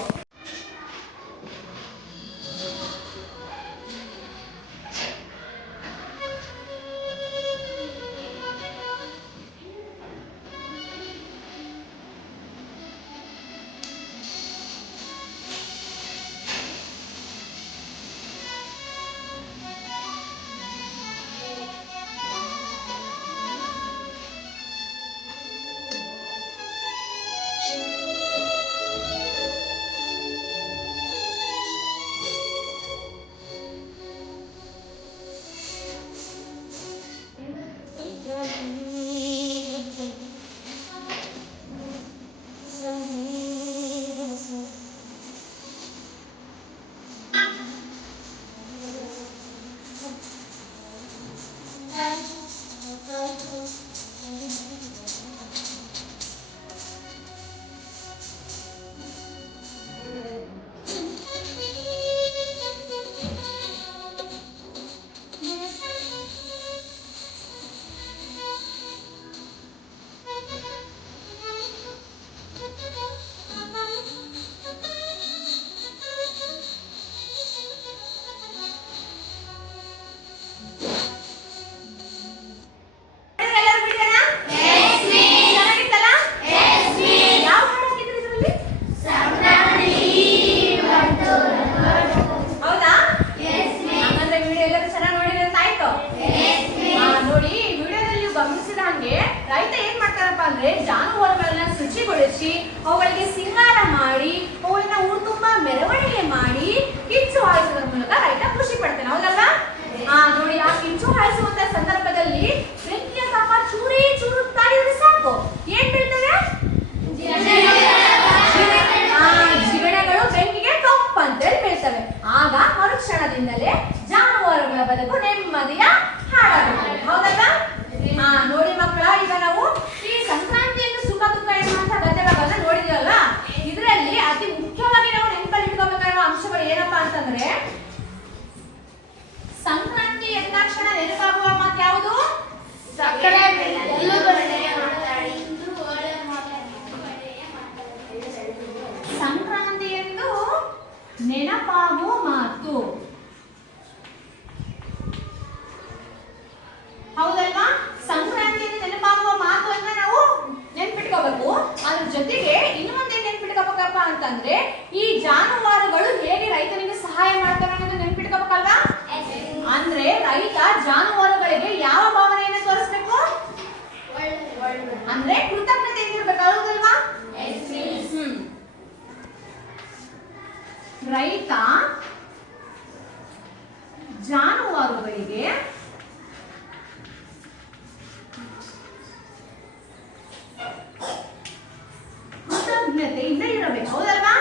ಅಂದ್ರೆ ಜಾನುವಾರುಗಳನ್ನ ಶುಚಿಗೊಳಿಸಿ ಅವುಗಳಿಗೆ ಸಿಂಗಾರ ಮಾಡಿ ಅವುಗಳನ್ನ ಊರು ತುಂಬಾ ಮೆರವಣಿಗೆ ಮಾಡಿ ಕಿಚ್ಚು ಹಾಯಿಸುವುದರ ಮೂಲಕ ರೈತ ಖುಷಿ ಪಡ್ತಾನೆ, ಹೌದಲ್ವಾ? ನೋಡಿ, ಆ ಕಿಚ್ಚು ಹಾಯಿಸುವಂತ ಸಂದರ್ಭದಲ್ಲಿ ಬೆಂಕಿಯ ತಾಪ ಚೂರೇ ಚೂರುತ್ತಾ ಇದ್ರೆ ಸಾಕು, ಏನ್ ಬೀಳ್ತದೆ? ಜಿಗಣೆಗಳು ಬೆಂಕಿಗೆ ಕಪ್ಪ ಅಂತೇಳಿ ಬೀಳ್ತವೆ. ಆಗ ಮರುಕ್ಷಣದಿಂದಲೇ ಜಾನುವಾರುಗಳ ಬದುಕು ನೆಮ್ಮದಿಯ ಹಾಡಾಗುತ್ತದೆ, ಹೌದಲ್ವಾ? ನೋಡಿ ಮಕ್ಕಳ, ಈಗ ನಾವು ಈ ಸಂಕ್ರಾಂತಿಯನ್ನು ಸುಖ ದುಃಖ ಎನ್ನುವಂತ ಗದ್ಯಗಳನ್ನ ನೋಡಿದ್ವಲ್ಲ, ಇದರಲ್ಲಿ ಅತಿ ಮುಖ್ಯವಾಗಿ ನಾವು ನೆನಪಲ್ಲಿ ಇಟ್ಕೋಬೇಕಾಗಿರೋ ಅಂಶಗಳು ಏನಪ್ಪಾ ಅಂತಂದ್ರೆ, ಸಂಕ್ರಾಂತಿ ಎಂದಾಕ್ಷಣ ನೆನಪಾಗುವ ಮಾತು ಯಾವುದು? ಸಕ್ಕರೆ ಎಳ್ಳು ಬೆಣ್ಣೆಯ ಮಾತಾಡಿ. ಸಂಕ್ರಾಂತಿ ಎಂದು ನೆನಪಾಗುವ ಮಾತು, ಹೌದಲ್ವಾ? ಸಂಕ್ರಾಂತಿಯಿಂದ ನೆನಪಾಗುವ ಮಾತು ಅಂತ ನಾವು ನೆನ್ಪಿಟ್ಕೋಬೇಕು. ಅದ್ರ ಜೊತೆಗೆ ಇನ್ನೊಂದೇ ನೆನ್ಪಿಟ್ಕೋಬೇಕಪ್ಪ ಅಂತಂದ್ರೆ, ಈ ಜಾನುವಾರುಗಳು ಹೇಗೆ ರೈತನಿಗೆ ಸಹಾಯ ಮಾಡ್ತವೆ ಅನ್ನೋದು ನೆನ್ಪಿಟ್ಕೋಬೇಕಲ್ವಾ? ಅಂದ್ರೆ ರೈತ ಜಾನುವಾರುಗಳಿಗೆ ಯಾವ ಭಾವನೆಯನ್ನು ತೋರಿಸ್ಬೇಕು? ಅಂದ್ರೆ ಕೃತಜ್ಞತೆ ಇರ್ಬೇಕು, ಹೌದಲ್ವಾ? ರೈತ ಜಾನುವಾರುಗಳಿಗೆ ಕೃತಜ್ಞತೆಯಿಂದ ಇರಬೇಕು, ಹೌದಲ್ವಾ?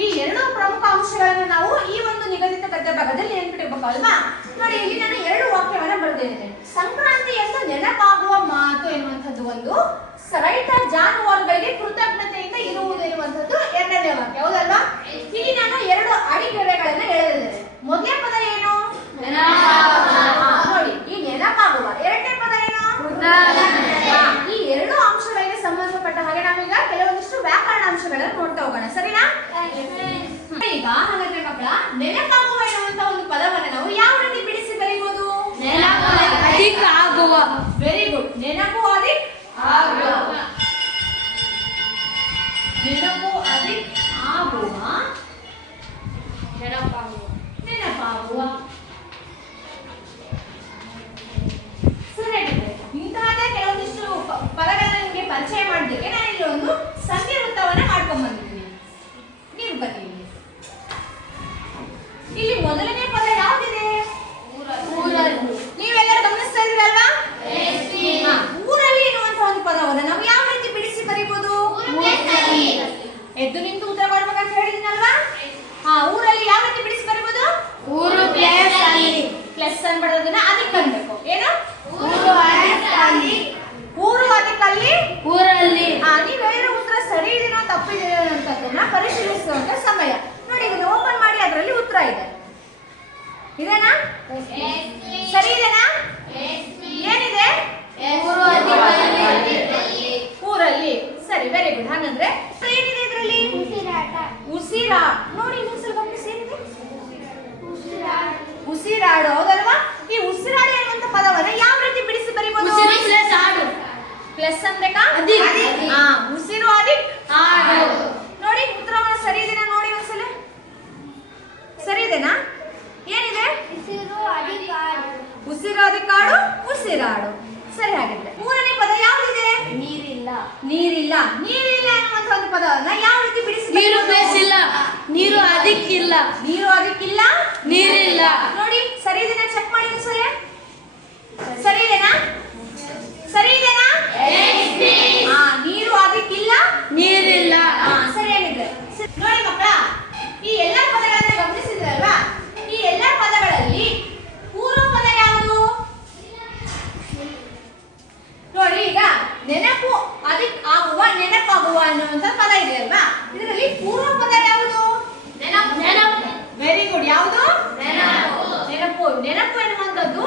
ಈ ಎರಡು ಪ್ರಮುಖ ಅಂಶಗಳನ್ನು ನಾವು ಈ ಒಂದು ನಿಗದಿತ ಗದ್ಯ ಭಾಗದಲ್ಲಿ ನೆನ್ಪಿಟ್ಬೇಕು, ಅಲ್ವಾ? ನೋಡಿ, ಇಲ್ಲಿ ನಾನು 2 ವಾಕ್ಯವನ್ನ ಬರೆದಿದ್ದೇನೆ. ಸಂಕ್ರಾಂತಿ ಎಂದು ನೆನಪಾಗುವ ಮಾತು ಎನ್ನುವಂಥದ್ದು ಒಂದು, ರೈತ ಜಾನುವಾರುಗಳಿಗೆ ಕೃತಜ್ಞತೆಯಿಂದ ಇರುವುದು ಎನ್ನುವಂಥದ್ದು 2ನೇ ವಾಕ್ಯ, ಹೌದಲ್ವಾ? ಇಲ್ಲಿ ನಾನು 2 ಅಡಿಗೆರೆಗಳನ್ನ ಹೇಳಿದ್ದೇನೆ. ಮೊದಲನೇ ಪದ ಏನು? ನೋಡಿ, ಈ ನೆನಪಾಗುವ. 2ನೇ ಪದ ಏನು? ಈ 2 ಅಂಶಗಳಿಗೆ ಸಂಬಂಧಪಟ್ಟ ಹಾಗೆ ನಾವೀಗ ಕೆಲವೊಂದಿಷ್ಟು ವ್ಯಾಕರಣ ಅಂಶಗಳನ್ನು ನೋಡ್ತಾ ಹೋಗೋಣ, ಸರಿನಾ? ಈಗ ಹಾಗಾದ್ರೆ ಮಕ್ಕಳ, ನೆನಪಾಗುವ ಎನ್ನುವಂತ ಒಂದು ಪದವನ್ನು ನಾವು ಯಾವ ರೀತಿ ಬಿಡಿಸಿ ಬರೀಬಹುದು? Very good. ನೆನಪು ಅಧಿಕ್ ಆಗುವ. ನೆನಪು ಅಧಿಕ್ ಆಗುವ, ನೆನಪಾಗುವ. ಸರಿ, ಇಂತಹದೇ ಕೆಲವೊಂದಿಷ್ಟು ಪದಗಳನ್ನ ನಿಮಗೆ ಪರಿಚಯ ಮಾಡಿದ್ದಕ್ಕೆ ನಾನು ಇಲ್ಲಿ ಒಂದು ಸಂಧಿ ವೃತ್ತವನ್ನ ಮಾಡ್ಕೊಂಡ್ ಬಂದಿದ್ದೀನಿ. ನೀವು ಬನ್ನಿ. ಇಲ್ಲಿ ಮೊದಲನೇ ಪದ ಯಾವ್ದಿದೆ? ನೀವೆಲ್ಲರೂ ಗಮನಿಸ್ತಾ ಇದ್ದೀರಲ್ವಾ? ಊರಲ್ಲಿ ಎನ್ನುವಂತ ಒಂದು ಪದವನ್ನ ನಾವು ಯಾವ ರೀತಿ ಬಿಡಿಸಿ ಬರೀಬಹುದು? ಎದ್ದು ನಿಂತು ಉತ್ತರ ಮಾಡ್ಬೇಕಂತ ಹೇಳಿದಿನಲ್ವಾ? ಊರಲ್ಲಿ ಯಾವ ರೀತಿ ಬಿಡಿಸಿ ಬರೀಬಹುದು? ಪ್ಲಸ್ ಅನ್ಬಾರ್ದನ್ನ ಅದಕ್ಕೆ ಅನ್ಬೇಕು. ಏನು? ಊರು ಅದಕ್ಕಲ್ಲಿ ಊರಲ್ಲಿ. ನೀವು ಹೇಳಿರೋ ಉತ್ತರ ಸರಿ ಇದೆನೋ ತಪ್ಪಿದೆ ಅಂತದನ್ನ ಪರಿಶೀಲಿಸುವಂತ ಸಮಯ. ನೋಡಿ, ಇದನ್ನ ಓಪನ್ ಮಾಡಿ, ಅದರಲ್ಲಿ ಉತ್ತರ ಇದೆ. ಇದೇನಾ? ಸರಿ ಇದೆನಾ? ಏನಿದೆ? ಊರಲ್ಲಿ. ಸರಿ, ವೆರಿ ಗುಡ್. ಹಾಗಂದ್ರೆ ಏನಿದೆ ಇದರಲ್ಲಿ? ಉಸಿರಾಟ. ನೋಡಿ, ಇನ್ನೊಂದ್ಸಲ ಗಮನಿಸಿ, ಏನಿದೆ? ಉಸಿರಾಡು, ಹೌದಲ್ವಾ? ಈ ಉಸಿರಾಡು ಎನ್ನುವಂತ ಪದವನ್ನ ಯಾವ ರೀತಿ ಬಿಡಿಸಿ ಬರೀಬಹುದು? ಪ್ಲಸ್ ಅನ್ಬೇಕಾ? ಉಸಿರು ಅಧಿಕ್ ಆಡು. ನೋಡಿ, ಉತ್ತರವನ್ನ ಸರಿ ಇದೆನಾ ನೋಡಿ ಒಂದ್ಸಲ. ಸರಿ ಇದೆನಾ? ಏನಿದೆ? ಉಸಿರು ಅಧಿಕ್ ಆಡು, ಉಸಿರಾಡು. ಸರಿ, ಹಾಗಿದ್ರೆ 3ನೇ ಪದ ಯಾವ್ದಿದೆ? ನೀರಿಲ್ಲ. ನೀರಿಲ್ಲ. ನೀರಿಲ್ಲ ಎನ್ನುವಂತ ಒಂದು ಪದವನ್ನ ಯಾವ ರೀತಿ ಬಿಡಿಸಿ? ನೀರು ಬೇಸಿಲ್ಲ. ನೀರು ಅದಕ್ಕಿಲ್ಲ. ನೀರು ಅದಕ್ಕಿಲ್ಲ, ನೀರಿಲ್ಲ. ನೋಡಿ, ಸರಿ ಇದೆನಾ? ಚೆಕ್ ಮಾಡಿ ಒಂದ್ಸಲ. ಸರಿ ಇದೆನಾ? ಸರಿ ಇದೆನಾ? ನೀರು ಅದಕ್ಕಿಲ್ಲ, ನೀರಿಲ್ಲ. ಸರಿ ಆಗಿದ್ರೆ. ನೋಡಿ ಮಕ್ಕಳ, ಈ ಎಲ್ಲಾ ಪದಗಳನ್ನ ಗಮನಿಸಿದ್ರಲ್ವಾ? ಈ ಎಲ್ಲಾ ಪದಗಳಲ್ಲಿ ಪೂರ್ವ ಪದ ಯಾವುದು? ನೋಡಿ, ಈಗ ನೆನಪು ಅದಕ್ಕೆ ಆಗುವ, ನೆನಪಾಗುವ ಅನ್ನುವಂತ ಪದ ಇದೆ ಅಲ್ವಾ? ಇದರಲ್ಲಿ ಪೂರ್ವ ಪದ ಯಾವುದು? ನೆನಪು. Very good. ಯಾವುದು? ನೆನಪು. ನೆನಪು ಎನ್ನುವಂಥದ್ದು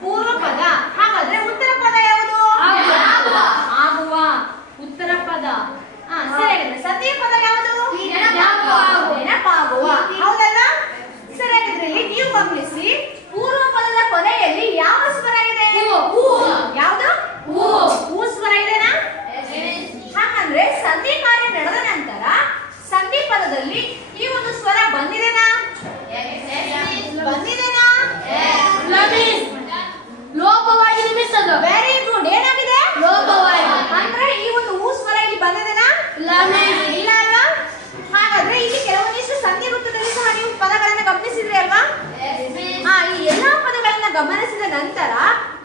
ಪೂರ್ವ ಪದ. ಹಾಗಾದ್ರೆ ಉತ್ತರ ಪದ ಯಾವುದು? ಆಗುವ. ಉತ್ತರ ಪದ. ಸರಿ, ಸದ್ಯ ಪದ ಯಾವುದು? ನೆನಪಾಗುವ. ಹೌದಲ್ಲ? ಸರಿ, ಹಾಗಿದ್ರೆ ಇಲ್ಲಿ ನೀವು ಗಮನಿಸಿ, ಪೂರ್ವ ಪದದ ಕೊನೆಯಲ್ಲಿ ಯಾವ ಸ್ವರ ಇದೆ? ಯಾವುದು? ಹೂ ಸ್ವರ ಇದೆನಾ? ಹಾಗಂದ್ರೆ ಸಂಧಿ ಕಾರ್ಯ ನಡೆದ ನಂತರ ಸಂಧಿ ಪದದಲ್ಲಿ ಈ ಒಂದು ಸ್ವರ ಬಂದಿದೆನಾ? ನಂತರ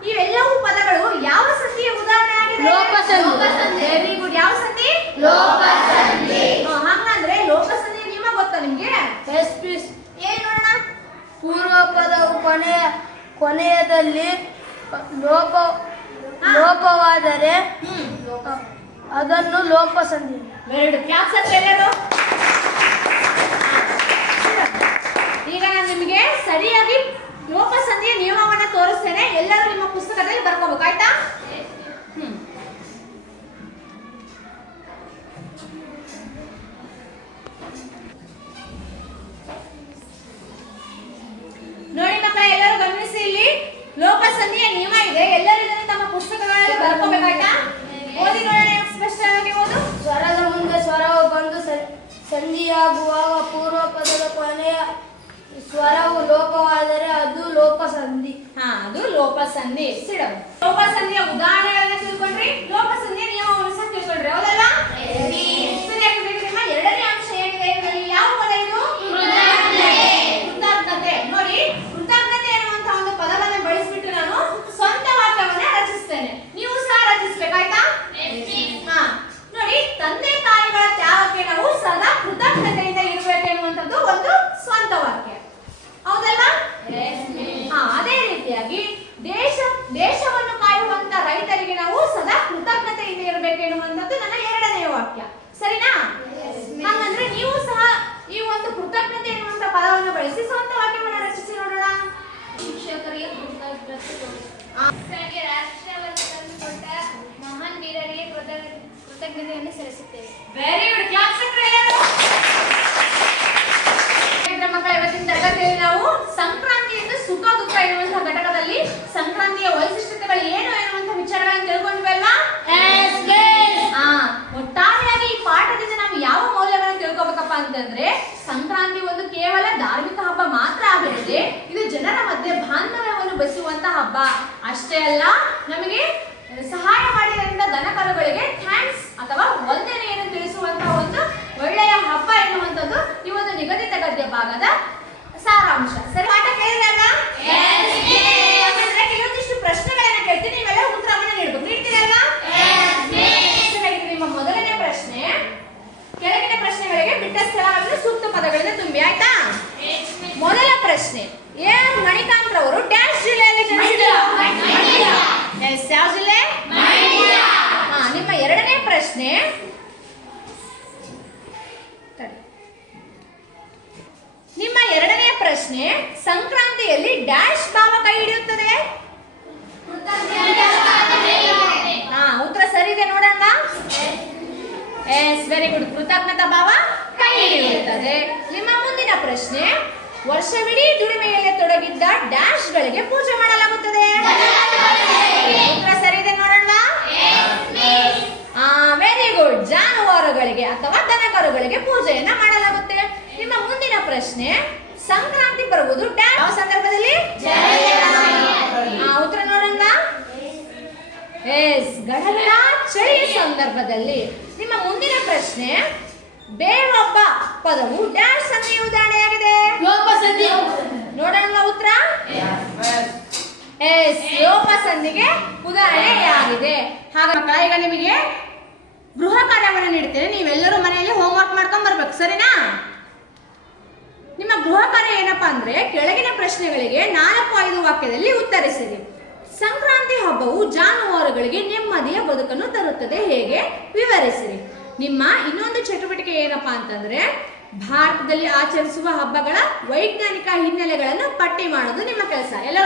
ಇವೆಲ್ಲವೂ ಪದಗಳು ಯಾವ ಸಂಧಿಯ ಉದಾಹರಣೆ ಆಗಿದೆ? ಲೋಪಸಂಧಿ. Very good. ಯಾವ ಸಂಧಿ? ಲೋಪಸಂಧಿ. ಹಂಗಂದ್ರೆ ಲೋಪಸಂಧಿ ನಿಯಮ ಗೊತ್ತಾ ನಿಮ್ಗೆ? Yes please. ಏನ್ ನೋಡೋಣ? ಪೂರ್ವ ಪದವು ಕೊನೆಯದಲ್ಲಿ ಲೋಪವಾದರೆ ಅದನ್ನು ಲೋಪಸಂಧಿ. Very good. ಕ್ಲಾಪ್ಸ್ ಅಂತ ಎಲ್ಲರೂ. ಈಗ ನಾನು ನಿಮಗೆ ಸರಿಯಾಗಿ ಲೋಪಸಂಧಿಯ ನಿಯಮವನ್ನ ತೋರಿಸ್ತೇನೆ. ಎಲ್ಲರೂ ನಿಮ್ಮ ಪುಸ್ತಕದಲ್ಲಿ ಬರ್ಕೋಬೇಕು, ಆಯ್ತಾ? ನೋಡಿ ಮಕ್ಕಳ, ಎಲ್ಲರೂ ಗಮನಿಸಿ. ಇಲ್ಲಿ ಲೋಪಸಂಧಿಯ ನಿಯಮ ಇದೆ. ಎಲ್ಲರೂ ಇದನ್ನು ತಮ್ಮ ಪುಸ್ತಕಗಳಲ್ಲಿ ಬರ್ಕೋಬೇಕಾಯ್ತಾ? ಓದಿ ನೋಡೋಣ, ಸ್ಪಷ್ಟವಾಗಿ ಓದು. ಸ್ವರದ ಮುಂದೆ ಸ್ವರವು ಬಂದು ಸಂಧಿಯಾಗುವಾಗ ಪೂರ್ವ ಪದದ ಕೊನೆಯ ಸ್ವರವು ಲೋಪವಾದರೆ ಅದು ಲೋಪಸಂಧಿ. ಅದು ಲೋಪಸಂಧಿ. ಸಿಡವು. ಲೋಪಸಂಧಿಯ ಉದಾಹರಣೆಗಳನ್ನ ತಿಳ್ಕೊಂಡ್ರಿ, ಲೋಪಸಂಧಿಯ ನಿಯಮವನ್ನು ಸಹ ತಿಳ್ಕೊಂಡ್ರಿ, ಹೌದಲ್ಲ? ಸರಿಯಾಗಿ ನಿಮ್ಮ ಎರಡನೇ ಅಂಶ ಏನಿದೆ ಇದರಲ್ಲಿ? ಯಾವ ಪದ ಇದು? ಕೃತಜ್ಞತೆ. ನೋಡಿ, ಕೃತಜ್ಞತೆ ಅನ್ನುವಂತ ಒಂದು ಪದವನ್ನ ಬಳಸಿಬಿಟ್ಟು ನಾನು ಸ್ವಂತ ವಾಕ್ಯವನ್ನ ರಚಿಸ್ತೇನೆ. ನೀವು ಸಹ ರಚಿಸಬೇಕಾಯ್ತಾ? ನೋಡಿ, ತಂದೆ ತಾಯಿಗಳ ತ್ಯಾಗಕ್ಕೆ ನಾವು ಸದಾ ಕೃತಜ್ಞತೆಯಿಂದ ಇರಬೇಕು ಎನ್ನುವಂಥದ್ದು ಒಂದು ಸ್ವಂತ ವಾಕ್ಯ, ಹೌದಲ್ಲ? ಅದೇ ರೀತಿಯಾಗಿ ದೇಶವನ್ನು ಕಾಯುವಂತ ರೈತರಿಗೆ ನಾವು ಸದಾ ಕೃತಜ್ಞತೆಯಿಂದ ಇರಬೇಕು ಎನ್ನುವಂಥದ್ದು ನನ್ನ ಎರಡನೆಯ ವಾಕ್ಯ. ಸರಿನಾ? ಹಾಗಂದ್ರೆ ನೀವು ಸಹ ಈ ಒಂದು ಕೃತಜ್ಞತೆ ಎನ್ನುವಂತ ಪದವನ್ನು ಬಳಸಿ ಸ್ವಂತ ವಾಕ್ಯವನ್ನು ರಚಿಸಿ ನೋಡೋಣ. ಶಿಕ್ಷಕರಿಗೆ ರಾಷ್ಟ್ರವನ್ನು ತಂದುಕೊಟ್ಟ ಮಹಾನ್ ವೀರರಿಗೆ ಕೃತಜ್ಞತೆಯನ್ನು ಸಲ್ಲಿಸುತ್ತೇವೆ. Very good. ಕ್ಲಾಸ್ ಮಕ್ಕಳ, ಇವತ್ತಿನ ತರಗತಿಯಲ್ಲಿ ನಾವು ಸಂಕ್ರಾಂತಿ ಎಂದು ಸುಖ ದುಃಖ ಎನ್ನುವಂತಹ ಘಟಕದಲ್ಲಿ ಸಂಕ್ರಾಂತಿಯ ವೈಶಿಷ್ಟ್ಯತೆಗಳು ಏನು ಎನ್ನುವಂತ ವಿಚಾರಗಳನ್ನು ತಿಳ್ಕೊಂಡ್ವಲ್ವಾ? ಒಟ್ಟಾರೆಯಾಗಿ ಈ ಪಾಠದಿಂದ ನಾವು ಯಾವ ಮೌಲ್ಯಗಳನ್ನು ತಿಳ್ಕೊಬೇಕಪ್ಪ ಅಂತಂದ್ರೆ, ಸಂಕ್ರಾಂತಿ ಒಂದು ಕೇವಲ ಧಾರ್ಮಿಕ ಹಬ್ಬ ಮಾತ್ರ ಆಗಿರದೆ ಇದು ಜನರ ಮಧ್ಯೆ ಬಾಂಧವ್ಯವನ್ನು ಬೆಸುವಂತ ಹಬ್ಬ. ಅಷ್ಟೇ ಅಲ್ಲ, ನಮಗೆ ಸಹಾಯ ಮಾಡಿದಂತ ದನಕರುಗಳಿಗೆ ಥ್ಯಾಂಕ್ಸ್ ಅಥವಾ ವಂದನೆಯನ್ನು ತಿಳಿಸುವಂತಹ ಒಂದು ಒಳ್ಳೆಯ ಹಬ್ಬ ಎನ್ನುವಂಥದ್ದು ಈ ಒಂದು ನಿಗದಿತ ಗದ್ಯ ಭಾಗದ ಸಾರಾಂಶ. ಸರಿ, ಪಾಠ ಕೇಳಿದ್ರಲ್ಲ? ಕೆಲವೊಂದಿಷ್ಟು ಪ್ರಶ್ನೆಗಳನ್ನ ಕೇಳ್ತೀನಿ, ನೀವೆಲ್ಲ ಉತ್ತರವನ್ನು ನೀಡಬೇಕು. ನೀಡ್ತೀರಲ್ವಾ? ನಿಮ್ಮ ಮೊದಲನೇ ಪ್ರಶ್ನೆ, ಕೆಳಗಿನ ಪ್ರಶ್ನೆಗಳಿಗೆ ಬಿಟ್ಟ ಸ್ಥಳಗಳನ್ನು ಸೂಕ್ತ ಪದಗಳಿಂದ ತುಂಬಿ, ಆಯ್ತಾ? ಮೊದಲ ಪ್ರಶ್ನೆ, ಎಂ ಮಣಿಕಾಂತ್ ರವರು ಡ್ಯಾಶ್ ಜಿಲ್ಲೆಯಲ್ಲಿ ಜನಿಸಿದರು? ಯಾವ ಜಿಲ್ಲೆ? ನಿಮ್ಮ ಎರಡನೇ ಪ್ರಶ್ನೆ, ನಿಮ್ಮ ಎರಡನೆಯ ಪ್ರಶ್ನೆ, ಸಂಕ್ರಾಂತಿಯಲ್ಲಿ ಡ್ಯಾಶ್ ಭಾವ ಕೈ ಹಿಡಿಯುತ್ತದೆ? ಉತ್ತರ ಸರಿ ಇದೆ, ನೋಡೋಣ. Yes, very good. ಕೃತಜ್ಞತಾ ಭಾವ ಕೈ ಹಿಡಿಯುತ್ತದೆ. ನಿಮ್ಮ ಮುಂದಿನ ಪ್ರಶ್ನೆ, ವರ್ಷವಿಡೀ ದುಡಿಮೆಯಲ್ಲಿ ತೊಡಗಿದ್ದ ಡ್ಯಾಶ್ ಗಳಿಗೆ ಪೂಜೆ ಮಾಡಲಾಗುತ್ತದೆ? ಉತ್ತರ ಸರಿ ಇದೆ, ನೋಡೋಣ. Very good. ಜಾನುವಾರುಗಳಿಗೆ ಅಥವಾ ದನಕರುಗಳಿಗೆ ಪೂಜೆಯನ್ನ ಮಾಡಲಾಗುತ್ತೆ. ನಿಮ್ಮ ಮುಂದಿನ ಪ್ರಶ್ನೆ, ಸಂಕ್ರಾಂತಿ ಬರುವುದು ಯಾವ ಸಂದರ್ಭದಲ್ಲಿ? ಉತ್ತರ ನೋಡೋಣ. ಎಸ್, ಗಡಗಡ ಚಳಿಯ ಸಂದರ್ಭದಲ್ಲಿ. ನಿಮ್ಮ ಮುಂದಿನ ಪ್ರಶ್ನೆ, ಬೇರೊಬ್ಬ ಪದವು ಡ್ಯಾಶ್ ಸಂಧಿಯ ಉದಾಹರಣೆಯಾಗಿದೆ? ಲೋಪಸಂಧಿ. ನೋಡೋಣ ಉತ್ತರ. ಎಸ್, ಲೋಪಸಂಧಿಗೆ ಉದಾಹರಣೆಯಾಗಿದೆ. ಹಾಗಾಗಿ ಈಗ ನಿಮಗೆ ಗೃಹ ಕಾರ್ಯವನ್ನು ನೀಡ್ತೇನೆ. ನೀವೆಲ್ಲರೂ ಮನೆಯಲ್ಲಿ ಹೋಮ್ವರ್ಕ್ ಮಾಡ್ಕೊಂಡ್ ಬರ್ಬೇಕು, ಸರಿನಾ? ನಿಮ್ಮ ಗೃಹ ಕಾರ್ಯ ಏನಪ್ಪಾ ಅಂದ್ರೆ, ಕೆಳಗಿನ ಪ್ರಶ್ನೆಗಳಿಗೆ 4-5 ವಾಕ್ಯದಲ್ಲಿ ಉತ್ತರಿಸಿರಿ. ಸಂಕ್ರಾಂತಿ ಹಬ್ಬವು ಜಾನುವಾರುಗಳಿಗೆ ನೆಮ್ಮದಿಯ ಬದುಕನ್ನು ತರುತ್ತದೆ, ಹೇಗೆ? ವಿವರಿಸಿರಿ. ನಿಮ್ಮ ಇನ್ನೊಂದು ಚಟುವಟಿಕೆ ಏನಪ್ಪಾ ಅಂತಂದ್ರೆ, ಭಾರತದಲ್ಲಿ ಆಚರಿಸುವ ಹಬ್ಬಗಳ ವೈಜ್ಞಾನಿಕ ಹಿನ್ನೆಲೆಗಳನ್ನು ಪಟ್ಟಿ ಮಾಡೋದು ನಿಮ್ಮ ಕೆಲಸ. ಎಲ್ಲ